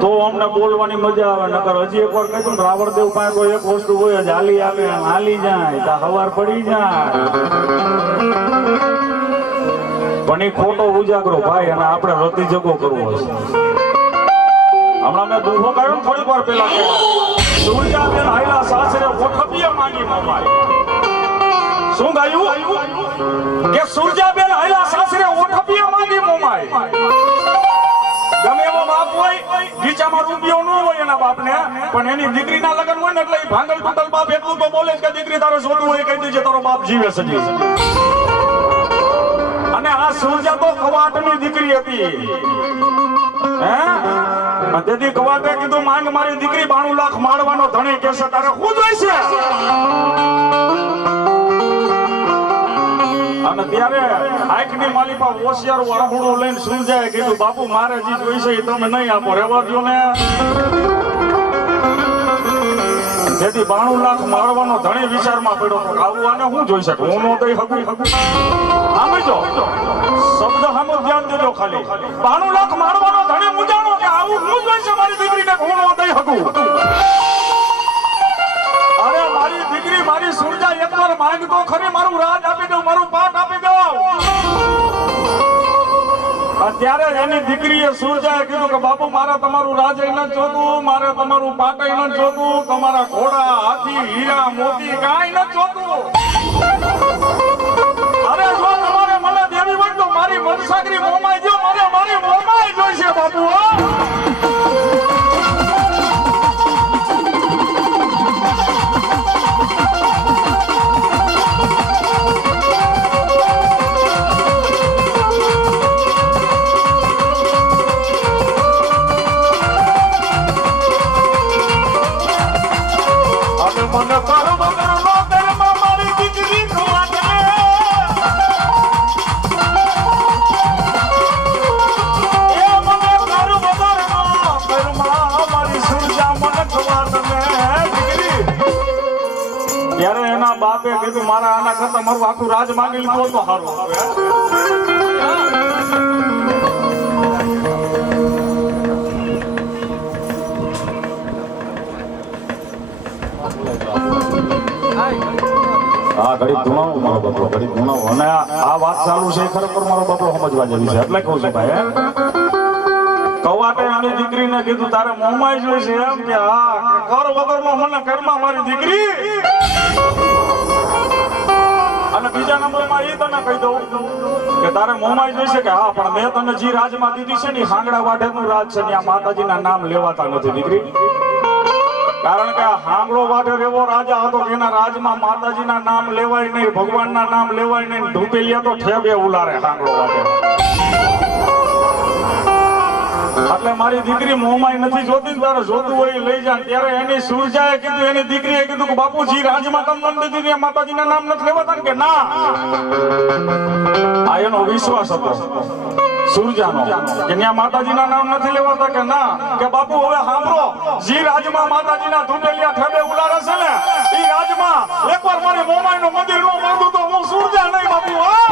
તો અમને બોલવાની મજા આવે. નકર હજી એક વાર કહ્યું રાવણદેવ પાસે કોઈ એક વસ્તુ હોય જ હાલી આવે હાલી જાય તો હવાર પડી જાય. પણ એ ખોટો ઉજાગરો ભાઈ અને આપણે રતી જગો કરવો હશે. હમણાં મેં દુહો કાઢ્યો થોડીક વાર પેલા સૂરજાબેન હાયલા સાસરે ઓઠપીએ માંગી મમાય. શું ગાયું કે સૂરજાબેન હાયલા સાસરે ઓઠપીએ માંગી મમાય. ગમે એવો બાપ હોય ગીચામાં રૂપિયો ન હોય એના બાપને પણ એની દીકરીના લગ્ન હોય ને એટલે એ ભાંગલ ટૂટલ બાપ એટલું તો બોલે કે દીકરી તારે જોતું હોય કહી દેજે તારો બાપ જીવે છે. અને આ સૂરજા તો કવાટની દીકરી હતી. હે તેથી કવાટે કીધું માંગ મારી દીકરી 92 લાખ મારવાનો ધણી કેસે તારે શું જોઈશે. અને ત્યારે આંખની માલિપા હોશિયાર વાહુડું લઈને સૂરજાએ કીધું બાપુ મારે જે જોઈશે એ તમે નહીં આપો રહેવા દો ને. જેથી 92 લાખ મારવાનો ધણી વિચારમાં પડ્યો તો આવું આને શું જોઈ શકે. હું નો દઈ હકું સમજો શબ્દ સામે ધ્યાન દેજો. ખાલી 92 લાખ મારવાનો ધણી મુજાણો કે આવું શું જોઈ છે મારી દીકરીને હું નો દઈ હકું. અરે મારી દીકરી મારી સૂરજા એકવાર માંગ તો ખરી મારું રાજ આપી દઉં મારું પાટ આપી દઉં. ત્યારે એની દીકરીએ સૂરજાએ કીધું કે બાપુ મારે તમારું રાજ ન જોતું, મારે તમારું પાટ ન જોતું, તમારા ઘોડા હાથી હીરા મોતી કાંઈ ન જોતું. અરે જો તમારે મને દેવી હોય તો મારી મનસાગરી મોમાઈ દો. મારે મારી મોમાઈ જોઈશે બાપુ. બાપે કીધું મારા આના કરતા મારું આખું રાજ માંગી લીધું તો સારું. ઘડી ધૂણાવો મારો બાપલો, ઘડી ધૂણાવો. અને આ વાત ચાલુ છે ખરેખર મારો બાપલો સમજવા જેવી છે, એટલે કહું છું ભાઈ. કવાટે આની દીકરીને કીધું તારે મોમાઈ જોઈ છે એમ કે હા, કર વગરમાં મને ઘરમાં મારી દીકરી. અને બીજા નંબરમાં એ તને કહી દઉં કે તારે મોમાઈ જોઈ છે કે હા, પણ મેં તને જે રાજમાં દીધી છે ને હાંગડા વાઢેરનું રાજ છે, ત્યાં માતાજીના નામ લેવાતા નથી દીકરી. કારણ કે આ હાંગડો વાઢેર એવો રાજા હતો કે એના રાજમાં માતાજીના નામ લેવાય નહીં, ભગવાનના નામ લેવાય નહીં. ઢૂપેલિયા તો ઠેબે ઉલારે હાંગડો વાઢેર. એટલે મારી દીકરી મોમાઈ નથી જોતી, તારે જોતું હોય લઈ જા. ત્યારે એની સુરજાએ કીધું, એની દીકરીએ કીધું કે બાપુજી રાજમાં તમને દીધી ને માતાજીના નામ નથી લેવાતા કે ના. આ એનો વિશ્વાસ હતો સુરજાનો કે ત્યાં માતાજીના નામ નથી લેવાતા કે ના. કે બાપુ હવે સાંભળો, જી રાજમાં માતાજીના ધૂપેલિયા ઠેબે ઉલારે છે ને એ રાજમાં એકવાર મારી મોમાઈનું મંદિર નો બાંધું તો હું સુરજા નહીં બાપુ. હા,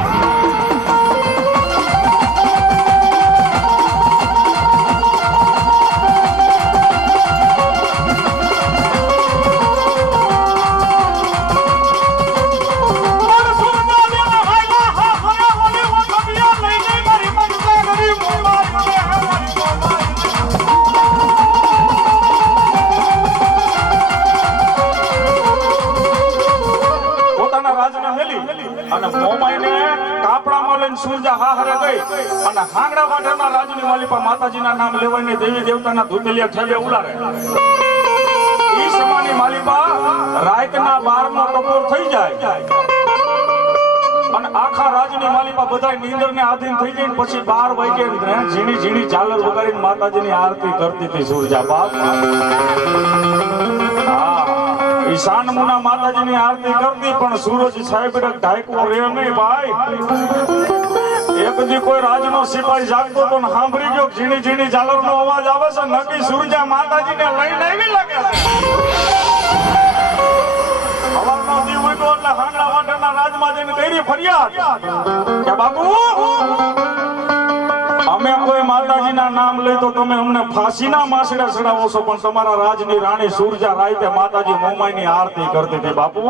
અને મોમાઈને કાપડામાં લઈને સુરજા હાહરે ગઈ અને હાંગડા વાઢેરના રાજની માલિપા માતાજીના નામ લેવાઈને દેવી દેવતાના ધૂપેલિયા ઠેબે ઉલારે. ઈ સમાની માલિપા રાતના 12નો ટપોર થઈ જાય અને આખા રાજની માલિપા બધા નીંદરને આધીન થઈ જાય. પછી 12 વાગે ઝીણી ઝીણી ઝાલર વગાડીને માતાજીની આરતી કરતી હતી સુરજા બાપ. ઈશાન મુના માતાજીની આરતી કરતી, પણ સૂરજ સાહેબ ઢાંકવો રે નહીં ભાઈ. એક દી કોઈ રાજનો સિપાહી જાગતો તો સાંભળી ગયો ઝીણી ઝીણી ઝાલરનો અવાજ આવે છે, નક્કી સુરજા માતાજીને લઈને આવી લાગે છે. હવારનો દી ઉઠ્યો એટલે હાંગડા વાઢેરના રાજમાં જઈને કરી ફરિયાદ કે બાપુ અમે કોઈ માતાજીના નામ લઈ તો તમે અમને ફાંસીના માસડે ચડાવો છો, પણ તમારા રાજની રાણી સુરજા રાતે માતાજી મોમાઈની આરતી કરતી હતી બાપુ.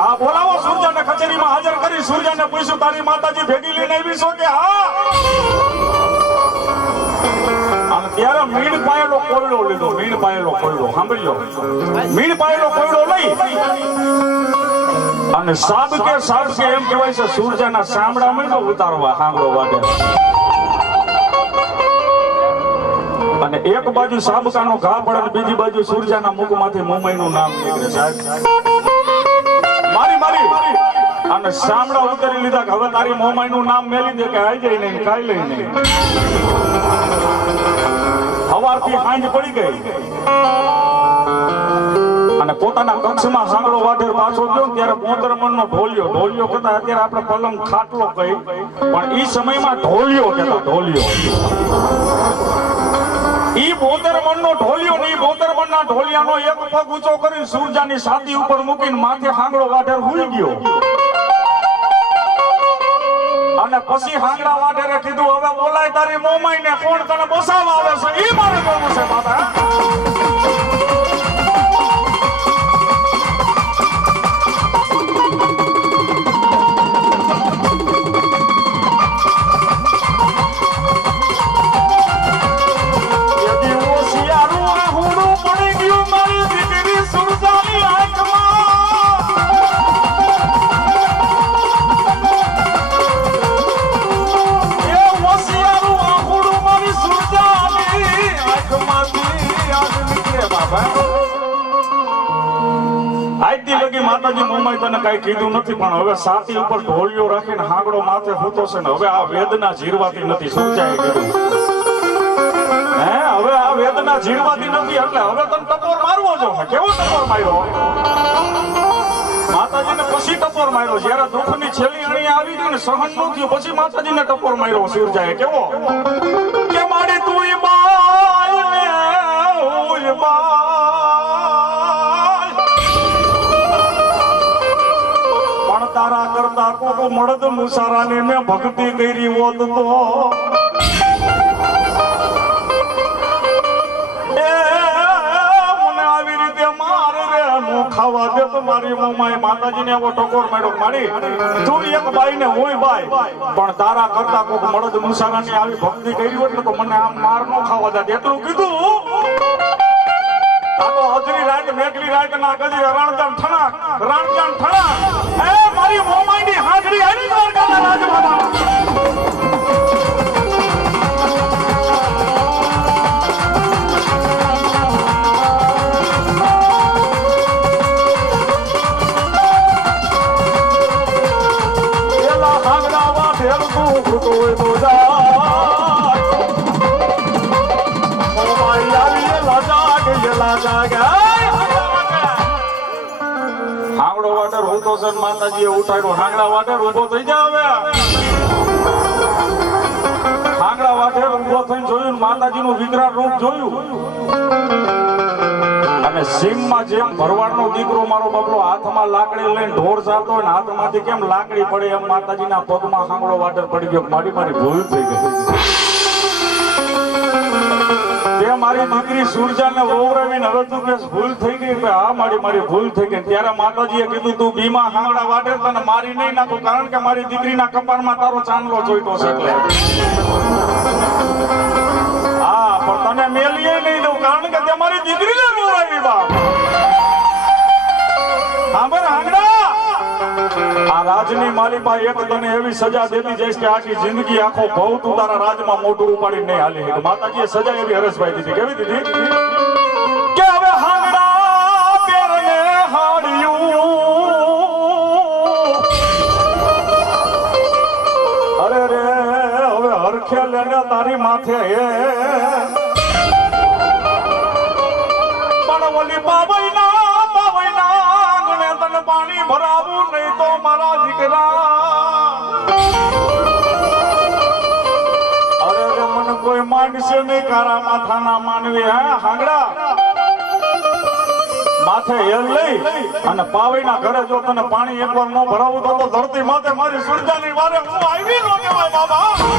આ બોલાવો સુરજાને કચેરીમાં હાજર કરી. સુરજાને પૂછ્યું તારી માતાજી ભેગી લઈને આવી છો કે હા. અને ત્યારે મીણ પાયેલો કોયડો લીધો, મીણ પાયેલો કોયડો સાંભળી લો. મીણ પાયેલો કોયડો લઈ અને સાબ કે એમ કહેવાય છે સુરજાના સાંભળા માં ઉતારવા હાંગડો વાગે. અને એક બાજુ સાબકાનો ઘા પડે અને બીજી બાજુ સુરજાના મુખમાંથી મોમાઈનું નામ નીકળે સાહેબ. મારી અને સાંભળા ઉતારી લીધા કે હવે તારી મોમાઈનું નામ મેલી દે કે આઈ જાય નહીં ખાઈ લઈ નહીં. સવારથી સાંજ પડી ગઈ અને પોતાના કક્ષમાં સાંગડો વાઢેર પાછો ગયો ત્યારે 72 મણનો ઢોલિયો કહેતા. અત્યારે આપણે પલંગ ખાટલો કહી, પણ ઈ સમયમાં ઢોલિયો કહેતા. ઢોલિયો ઈ 72 મણનો ઢોલિયો ને 72 મણના ઢોલિયાનો એક પગ ઊંચો કરી સુરજાની છાતી ઉપર મૂકીને માથે સાંગડો વાઢેર હુઈ ગયો. અને પછી હાંગડા વાઢેરે કીધું હવે બોલાય તારી મોમાઈને, કોણ તને બસાવવા આવે છે ઈ મારે કહું છે બાબા. માતાજી મોમાઈ તને કઈ કીધું નથી, પણ હવે છાતી ઉપર ઢોલિયો રાખીને હાંગડો માથે હોતો છે ને હવે આ વેદના જીરવાતી નથી. સુરજાએ કીધું હવે આ વેદના જીરવાતી નથી એટલે હવે તને ટપોર મારવો જો. કેવો ટપોર માર્યો માતાજીને? પછી ટપોર માર્યો જયારે દુઃખની છેલ્લી અણી આવી ગઈ ને સહન ન થયું પછી માતાજીને ટપોર માર્યો સુરજાએ. કેવો કે મારી તું બાઈ ને હું બાઈ, પણ તારા કરતા કોકો મળદ મુસારાની મેં ભક્તિ કરી હોત તો મને આવી રીતે માર રે ખાવા દે તો મારી મોમાએ માતાજીને એવો ટકોર માર્યો મારી તું એક બાઈ ને હું બાઈ પણ તારા કરતા કોક મળદ મુસારાની આવી ભક્તિ કરી હોય એટલે તો મને આમ માર નો ખાવા દે એટલું કીધું આ તો હજરી રાત મેઘલી રાત ના ગજી રણજાન ઠણા એ મારી મોમાઈની હાજરી આવી દ્વારકાના રાજમાતા માતાજીએ ઉઠાડ્યો હાંગડા વાટેર ઉભો થઈ જાવ હાંગડા વાટેર ઉભો થઈને જોયું માતાજીનું વિકરાળ રૂપ જોયું અને સીમમાં જેમ ભરવાડનો દીકરો મારો બબલો હાથમાં લાકડી લઈને ઢોર ચાલતો હોય ને હાથમાંથી કેમ લાકડી પડે એમ માતાજીના પગમાં હાંગડો વાટેર પડી ગયો મારી ભૂલ થઈ ગઈ તે મારી દીકરી સુરજાને ઓવરાવીને હવે તું કે ભૂલ થઈ ગઈ કે હા મારી ભૂલ થઈ ગઈ ત્યારે માતાજીએ કીધું તું બીમા હાંગડા વાટે તને મારી નહીં નાખું કારણ કે મારી દીકરીના કપાળમાં તારો ચાંદલો જોઈતો છે એટલે હા પણ તને મેલીએ નહીં દઉં કારણ કે તે મારી દીકરીને ઓવરાવી બાપ સાંભળ હાંગડા આ રાજની માલિપા એક તને એવી સજા દેતી જઈશ કે આખી જિંદગી આખો ભવ તું તારા રાજમાં મોઢું ઉપાડી નહીં હાલી માતાજીએ સજા એવી હરેશભાઈ દીધી કેવી દીધી કે હવે હાંગડા પેરને હાડ્યું અરે રે હવે હરખે લેને તારી માથે હે પણ ઓલી બાબઈના તને પાણી ભરાવું નહીં તો મારા દીકરા અરે મને કોઈ માનશે નહીં કારા માથાના માનવી હે હાંગડા માથે હેલ લઈ અને પાવીના ઘરે જો તને પાણી એકવાર ન ભરાવું તો ધરતી માથે મારી સુરજાની વારે હું આવી ન કહેવાય બાબા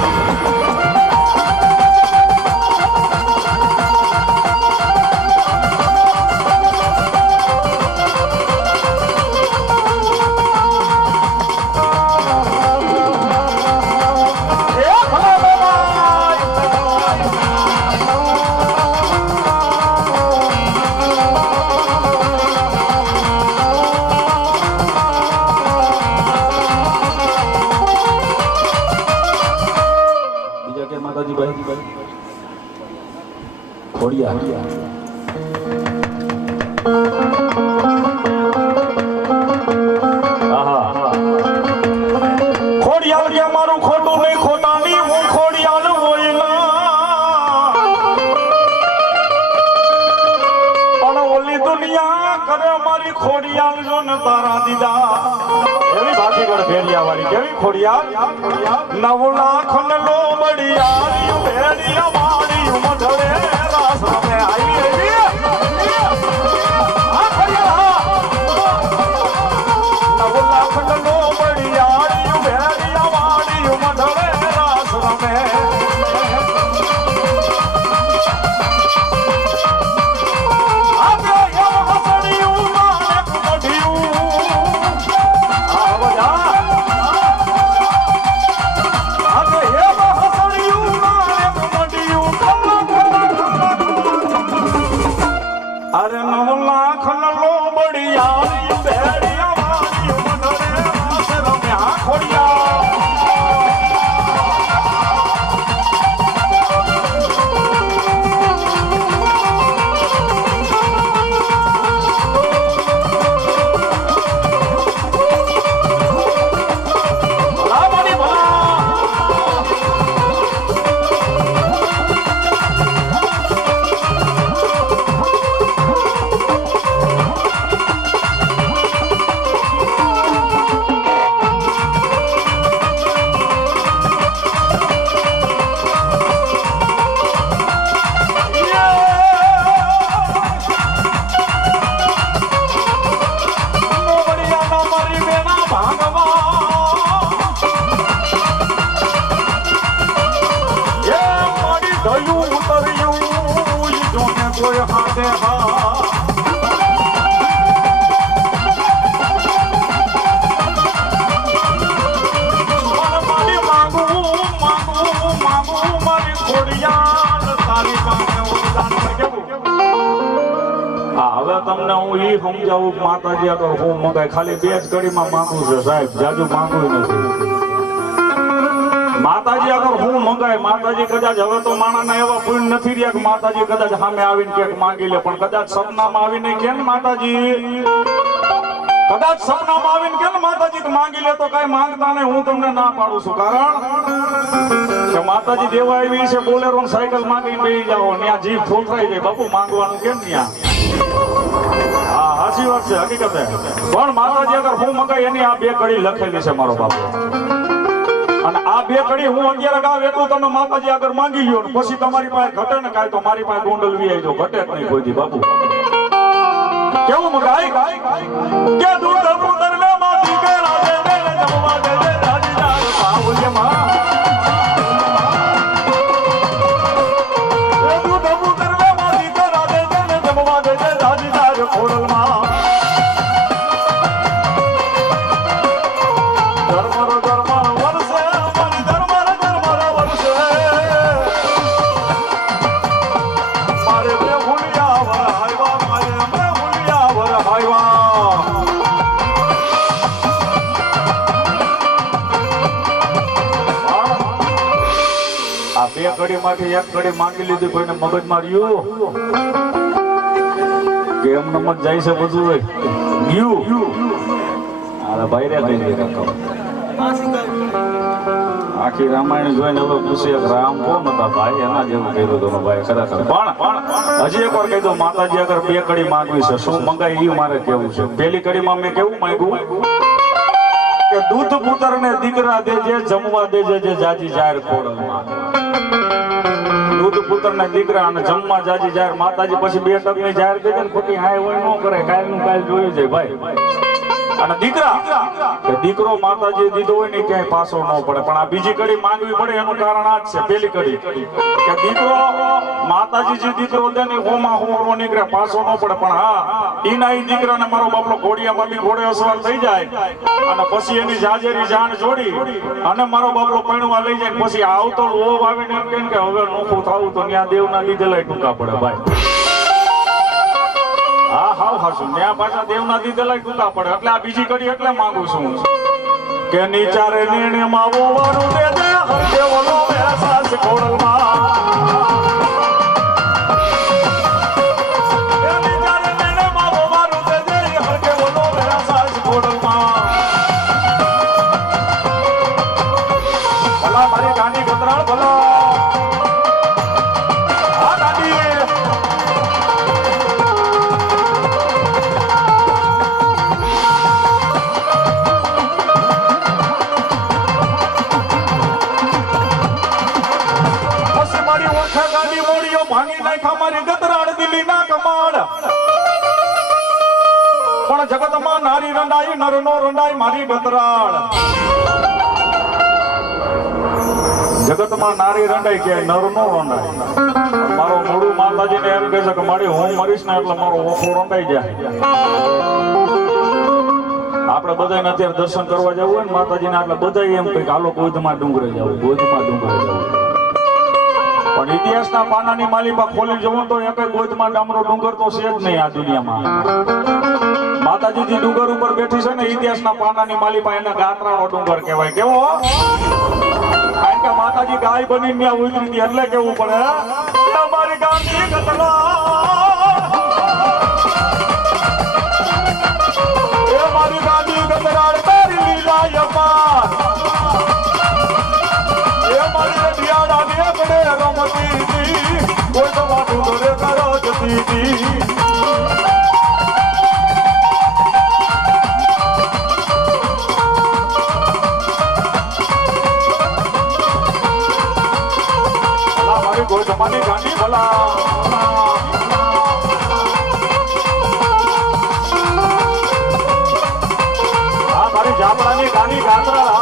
ખોડિયાલ કે મારું ખોટું નહીં ખોટાની હું ખોડિયાલ હોય પણ ઓલી દુનિયા કરે મારી ખોડિયાલ જો ને તારા દીદા એવી બાકી કર ભેડિયા વાળી કેવી ખોડિયાલ 9 લાખ ને લો બડિયા ભેડિયા વાળી મધરે રાસ રમે આવી હવે તમને હું ઈ સમજાવું કે માતાજી આગળ હું મંગાય ખાલી 2 જ ઘડીમાં માંગુ છું સાહેબ, જાજુ માંગવું નથી. માતાજી આગળ હું મંગાય, માતાજી કદાચ હવે તો માણાના એવા પૂર્ણ નથી રહ્યા કે માતાજી કદાચ સામે આવીને ક્યાંક માંગી લે, પણ કદાચ સપનામાં આવીને કે માતાજી, કદાચ સપનામાં આવીને કે માતાજી માંગી લે તો કઈ માંગતા નહીં, હું તમને ના પાડું છું. કારણ કે માતાજી દેવા આવી છે, બોલેરો સાયકલ માંગીને બેસી જાઓ, ત્યાં જીભ ફોફરાઈ જાય, બાપુ માંગવાનું કેમ ત્યાં? હા સાચી વાત છે, હકીકત. પણ માતાજી આગળ હું મંગાય એની આ 2 કડી લખેલી છે મારો બાપુ, અને આ 2 કડી હું 11 ગાવ એટલું તમે માતાજી આગળ માંગી ગયો, પછી તમારી પાસે ઘટે ને કાંઈ તો મારી પાસે ગોંડલ વી આવી, ઘટે જ નહીં કોઈ દી બાપુ. કેવું મંગાય કે દૂધ પુત્ર ને માતી કે રાજે ને જમવા દે દે રાજીદાર પાવલિયા, એ દૂધ પુત્ર ને માતી કે રાજે ને જમવા દે દે રાજીદાર ખોડલમાં. કડીમાંથી 1 કડી માંગી લીધી, કોઈને મગજમાં રહ્યું કે એમ નમત જાય છે બધું અરે ભાઈ રે કઈ રકમ આખી રામાયણ જોઈને હવે પૂછે રામ કોણ હતા ભાઈ, એના જેવું કર્યું હતું ભાઈ ખરેખર. પણ હજી એકવાર કહી દઉં, માતાજી આગળ 2 કડી માંગવી છે, શું મંગાય એ મારે કેવું છે. પહેલી કડીમાં મેં કેવું માંગ્યું કે દૂધ પુત્ર ને દીકરા દેજે, જમવા દેજે જે જાજી જાહેર ખોડલમાં. દૂધ પુત્ર ને દીકરા અને જમવા જાજી જાહેર. માતાજી પછી 2 ટકની જાહેર કરી દે ને, ખોટી હાય હોય ન કરે, કાલ નું કાલ જોયું જાય ભાઈ. અને દીકરા કે દીકરો માતાજી દીધો હોય ને ક્યાંય પાછો ન પડે, પણ આ બીજી કડી માંગવી પડે એનું કારણ આ જ છે. પેલી કડી કે દીકરો માતાજી જે દીકરો દે ને હોમાં હોરો નીકળે, પાછો ન પડે, પણ હા ઈના ઈ દીકરાને મારો બાપલો ઘોડિયા બાંધી ઘોડે અસવાર થઈ જાય અને પછી એની જાજેરી જાણ જોડી અને મારો બાપલો પૈણવા લઈ જાય, પછી આવતો ઓવ આવીને એમ કે હવે નોખું થવું તો ત્યાં દેવના દીધેલા ટૂંકા પડે ભાઈ. હા હાવ હાશું ત્યાં પાછા દેવના દીધેલા ટૂંકા પડે. એટલે આ બીજી કડી એટલે માંગુ છું કે નીચારે નિર્ણયમાં વોવાનું દે દે હરદેવનો એહસાસ ખોડલમાં. મારી ગાંડી ગતરાળ ભલા હા ગાંડી પછી મારી ઓળખા ગાંડી મોડીઓ ભાંગી નાખા મારી ગતરાળ દિલ્હી ના કમાડ. પણ જગતમાં નારી રંડાઈ નર નો રંડાઈ મારી ગતરાળ. જગતમાં નારી રંડાઈ ક્યાંય નર નો રંડાય. મારો મોડું માતાજીને એમ કહે છે કે મારી હું મરીશ ને એટલે મારો ઓખો રંડાઈ જાય. આપણે બધાને અત્યારે દર્શન કરવા જવું હોય ને માતાજીને, એટલે બધા એમ કહે કે હાલો ગોધમાં ડુંગરે જવું, ગોધમાં ડુંગરે જવું. પણ ઇતિહાસના પાનાની માલિકા ખોલી જવું તો એક ગોધમાં ડામરો ડુંગર તો છે જ નહીં આ દુનિયામાં. માતાજી જે ડુંગર ઉપર બેઠી છે ને ઇતિહાસના પાનાની માલિકા, એને ગાત્રાનો ડુંગર કહેવાય. કેવો? કારણ કે માતાજી ગાય બની ત્યાં ઉતરી હતી એટલે કેવું પડે મારી ગાંધી ગતરાળ, એ મારી ગાંધી ગતરાળ તારી લીલા યપાર, એ મારી રઢિયાળા ને બડે રમતી હતી, કોઈ તો વાતું ઘરે કરો જતી હતી. કોઈ તમારી ગાંધી ભલા હા મારી જાપડાની ગાંધી ગાત્રા.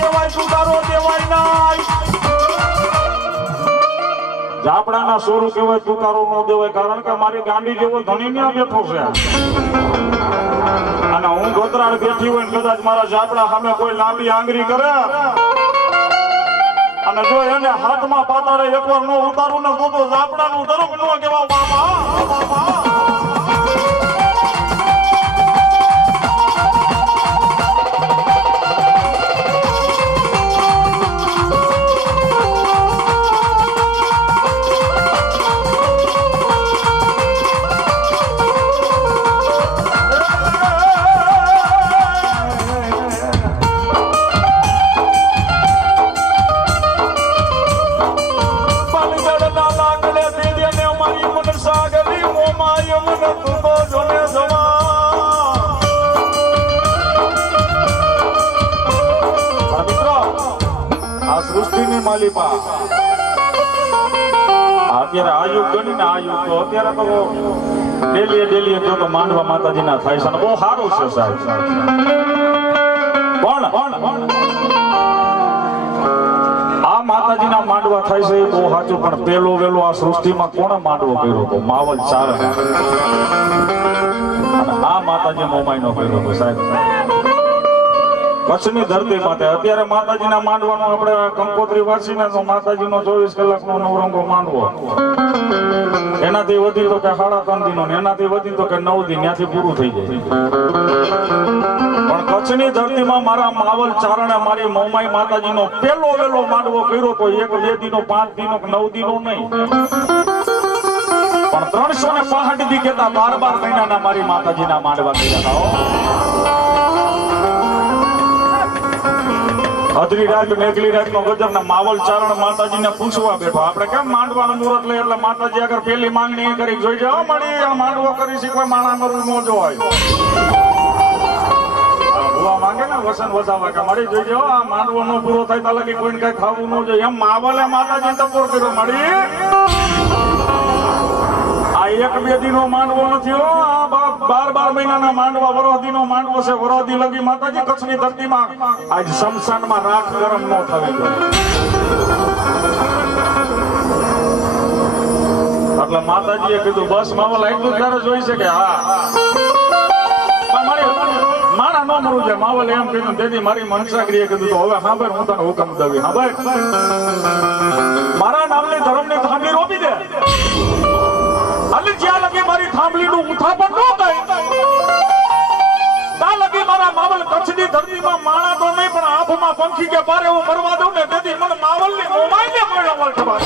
કહેવાય સુધારો દેવાય નાય જાપડાના સોરું કહેવાય તુકારો ન દેવાય કારણ કે મારી ગાંડી જેવો ધણી ત્યાં બેઠો છે અને હું ગોતરાડ બેઠી હોય કદાચ મારા જાપડા સામે કોઈ લાંબી આંગળી કરે અને જો એને હાથમાં પાતારે એકવાર નો ઉતારું ને તો જાપડાનું ધરમ ન કહેવા બાબા સૃષ્ટિની માલિકા અત્યારે આ યુગ ગણી ને આ યુગ તો અત્યારે તો ડેલી તો માંડવા માતાજીના થાય છે બહુ સારું છે સાહેબ પણ આ માતાજીના માંડવા થાય છે એ બહુ સાચું પણ પેલો વેલો આ સૃષ્ટિમાં કોણે માંડવો કર્યો હતો માવલ ચાર અને આ માતાજી મોમાઈ નો કર્યો હતો સાહેબ કચ્છની ધરતી માટે અત્યારે માતાજીના માંડવાનો આપણે કંકોત્રી વાંચીને તો માતાજીનો 24 કલાકનો નવરંગો માંડવો એનાથી વધી તો કે 3.5 દિનો એનાથી વધી તો કે 9 દિન ત્યાંથી પૂરું થઈ જાય પણ કચ્છની ધરતીમાં મારા માવલ ચારણે મારી મોમાઈ માતાજીનો પેલો વેલો માંડવો કર્યો તો 1-2 દિનો 5 દિનો 9 દિનો નહીં પણ 365 દી કેતા 12 મહિનાના મારી માતાજીના માંડવા કર્યા હતા અધરી રાત મેઘલી રાત નો ગજર ના માવલ ચારણ માતાજીને પૂછવા બેઠો આપણે કેમ માંડવાનું મુહૂર્ત લે એટલે માતાજી આગળ પેલી માંગણી કરી જોઈ જાઓ મળી આ માંડવો કરી છે કોઈ માણા મરવું ન જોવાય ભૂવા માંગે ને વસન વધાવા કે મળી જોઈ જાઓ આ માંડવો નો પૂરો થાય તો લગી કોઈને કઈ ખાવું ન જોઈએ એમ માવલે માતાજી તપોર કર્યો મળી આ 1-2 દિનો માંડવો નથી હો આ 12 મહિનાના માંડવા વરોધીનો માંડવો છે વરોધી લગી માતાજી કચ્છની ધરતીમાં આજ શમશાનમાં રાખ ગરમ ન થવી જોઈએ એટલે માતાજીએ કીધું બસ માવલ આટલું ત્યારે જોઈ છે કે હા મારા ન મરું છે માવલ એમ કીધું તેથી મારી મનસાગરીએ કીધું તો હવે સાંભળ હું તને હુકમ દઉં સાંભળ મારા નામની ધર્મની થાંભલી રોપી દે અલી જ્યાં લગી મારી થાંભલીનું ઉઠાપણ ન થાય ત્યાં લગી મારા માવલ કચ્છની ધરતીમાં માણા તો નહીં પણ આંખમાં પંખી કે બારે હું મરવા દઉં ને તેથી મને માવલની મોમાઈને મળવા ખબર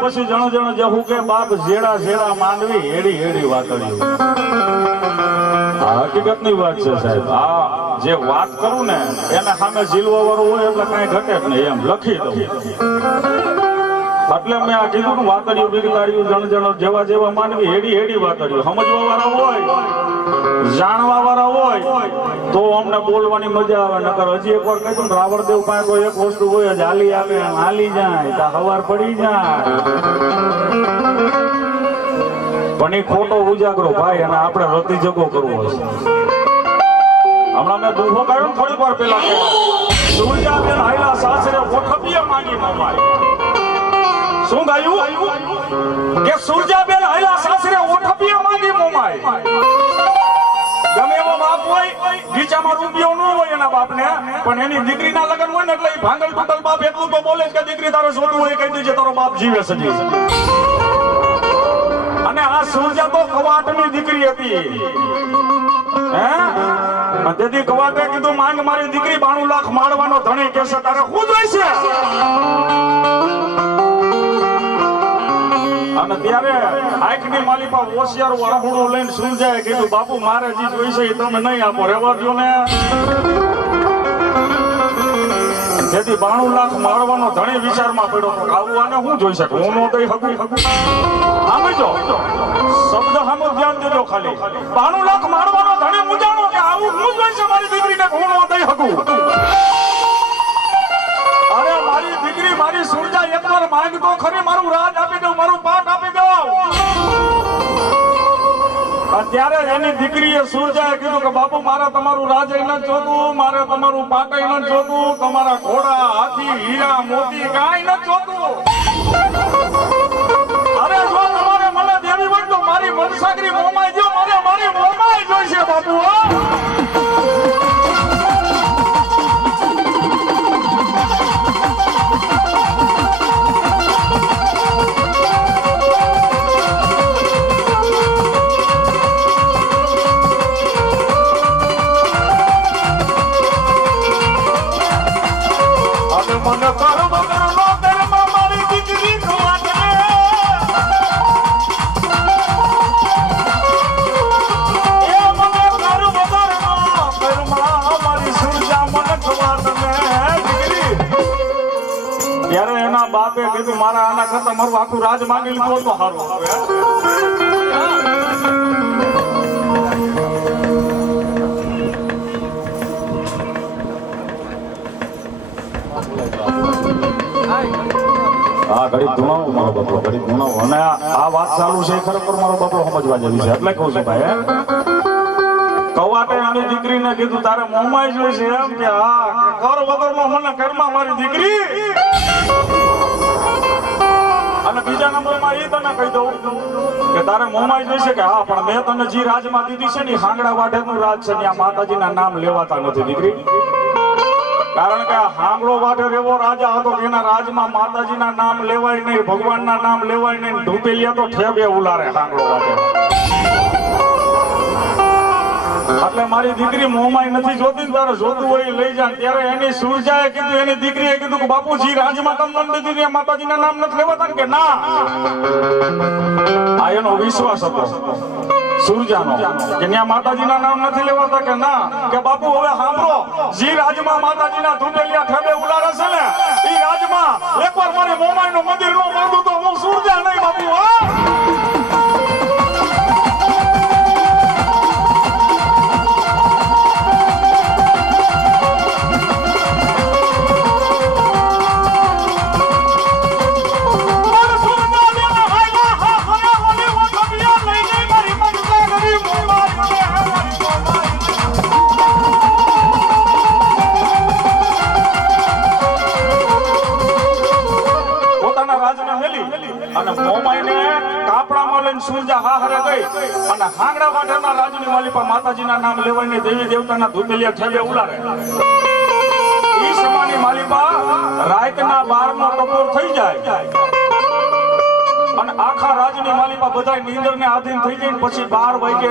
પછી જણ જણ જહું કે બાપ જેડા જેડા માંડવી હેડી હેડી વાતળ્યું આ હકીકતની વાત છે સાહેબ આ જે વાત કરું ને એને સામે ઝીલવા વાળું હોય એટલે કઈ ઘટે જ નહીં એમ લખી દઉં એટલે મેં આ કીધું વાતળ્યું બિગતાળ્યું જણ જણ જેવા જેવા માંડવી હેડી હેડી વાતળ્યું સમજવા વાળા હોય જાણવા વાળા હોય તો અમને બોલવાની મજા આવે નકર હજી એકવાર કહ્યું રાવણદેવ પાસે કોઈ એક વસ્તુ હોય જ હાલી આવે હાલી જાય તો હવાર પડી જાય પણ એ ખોટો ઉજાગરો ભાઈ અને આપણે રતી જગો કરવો હશે અને દુહો ગાયો થોડીક વાર પહેલા કે સુરજાબેન હાયલા સાસરે ઓઠપીએ માંગી મોમાય. શું ગાયું કે સુરજાબેન હાયલા સાસરે ઓઠપીએ માંગી મોમાય. ગમે એવો બાપ હોય ગીચામાં રૂપિયો ન હોય એના બાપને, પણ એની દીકરીના લગ્ન હોય ને એટલે એ ભાંગલ ટૂટલ બાપ એટલું તો બોલે કે દીકરી તારે જોતું હોય કહી દેજે તારો બાપ જીવે છે. અને આ સુરજા તો કવાટની દીકરી હતી. તેથી કવાટે કીધું માંગ મારી દીકરી 92 લાખ માળવાનો ધણી કેસે તારે શું જોઈશે. અને ત્યારે આંખની માલિપા હોશિયાર વાહુડું લઈને સુરજાએ કીધું બાપુ મારે જે જોઈશે એ તમે નહીં આપો, રહેવા દો ને. જેથી 92 લાખ માળવાનો ધણી વિચારમાં પડ્યો તો આવું આને શું જોઈ શકે, હું નો દઈ શકું. સમજો શબ્દ સામે ધ્યાન દેજો. ખાલી 92 લાખ માળવાનો ધણી મુજાણો કે આવું શું જોઈ છે મારી દીકરીને, હું નો દઈ શકું. અરે મારી દીકરી મારી સુરજા એકવાર માંગ તો ખરી, મારું રાજ આપી દઉં, મારું પાટ આપી દઉં. ત્યારે એની દીકરીએ સુરજાએ કીધું કે બાપુ મારે તમારું રાજ ન જોતું, મારે તમારું પાટ ન જોતું, તમારા ઘોડા હાથી હીરા મોતી કાંઈ ન જોતું. અરે જો તમારે મને દેવી હોય તો મારી મનસાગરી મોમાઈ દો, મારે મારી મોમાઈ જોઈશે બાપુ. બાપે કીધું મારા આના કરતા મારું આખું રાજ માંગી લીધું તો સારું. હા ઘડી ધુણાવો મારો બાપલો, ઘડી ધુણાવો. અને આ વાત ચાલુ છે ખરેખર મારો બાપલો સમજવા જેવી છે એટલે કહું છું ભાઈ. કવાટે આની દીકરીને કીધું તારે મોમાઈ જોઈશે એમ કે હા કર વગરમાં મને ઘરમાં મારી દીકરી. અને બીજા નંબરમાં એ તને કહી દઉં કે તારે મોમાઈ જોઈશે કે હા પણ મેં તને જે રાજમાં દીધી છે ને હાંગડા વાઢેનું રાજ છે, ત્યાં માતાજીના નામ લેવાતા નથી દીકરી. કારણ કે આ હાંગડો વાઢેર એવો રાજા હતો કે એના રાજમાં માતાજીના નામ લેવાય નહીં, ભગવાનના નામ લેવાય નહીં, ઢૂપેલિયા તો ઠેબે ઉલારે હાંગડો વાઢેર. એટલે મારી દીકરી મોમાઈ નથી જોતી, તારે જોતું હોય લઈ જા. ત્યારે એની સુરજાએ કીધું, એની દીકરીએ કીધું કે બાપુજી રાજમાં તમને દીધી માતાજીના નામ નથી લેવાતા કે ના. આ એનો વિશ્વાસ હતો સુરજાનો કે ત્યાં માતાજીના નામ નથી લેવાતા કે ના. કે બાપુ હવે સાંભળો, જે રાજમાં માતાજીના ધૂંડેલિયા ઠેબે ઉલારે છે ને એ રાજમાં એકવાર મારી મોમાઈનું મંદિર નો બાંધું તો હું સુરજા નહીં બાપુ. હા અને મોમાઈને કાપડામાં લઈને સુરજા હાહરે ગઈ અને હાંગડા વાઢેરના રાજની માલિપા માતાજીના નામ લેવાઈને દેવી દેવતાના ધૂપેલિયા ઠેબે ઉલારે. ઈ સમાની માલિપા રાતના 12નો ટકોર થઈ જાય અને આખા રાજની માલિપા બધા નીંદરને આધીન થઈ જાય. પછી 12 વાગે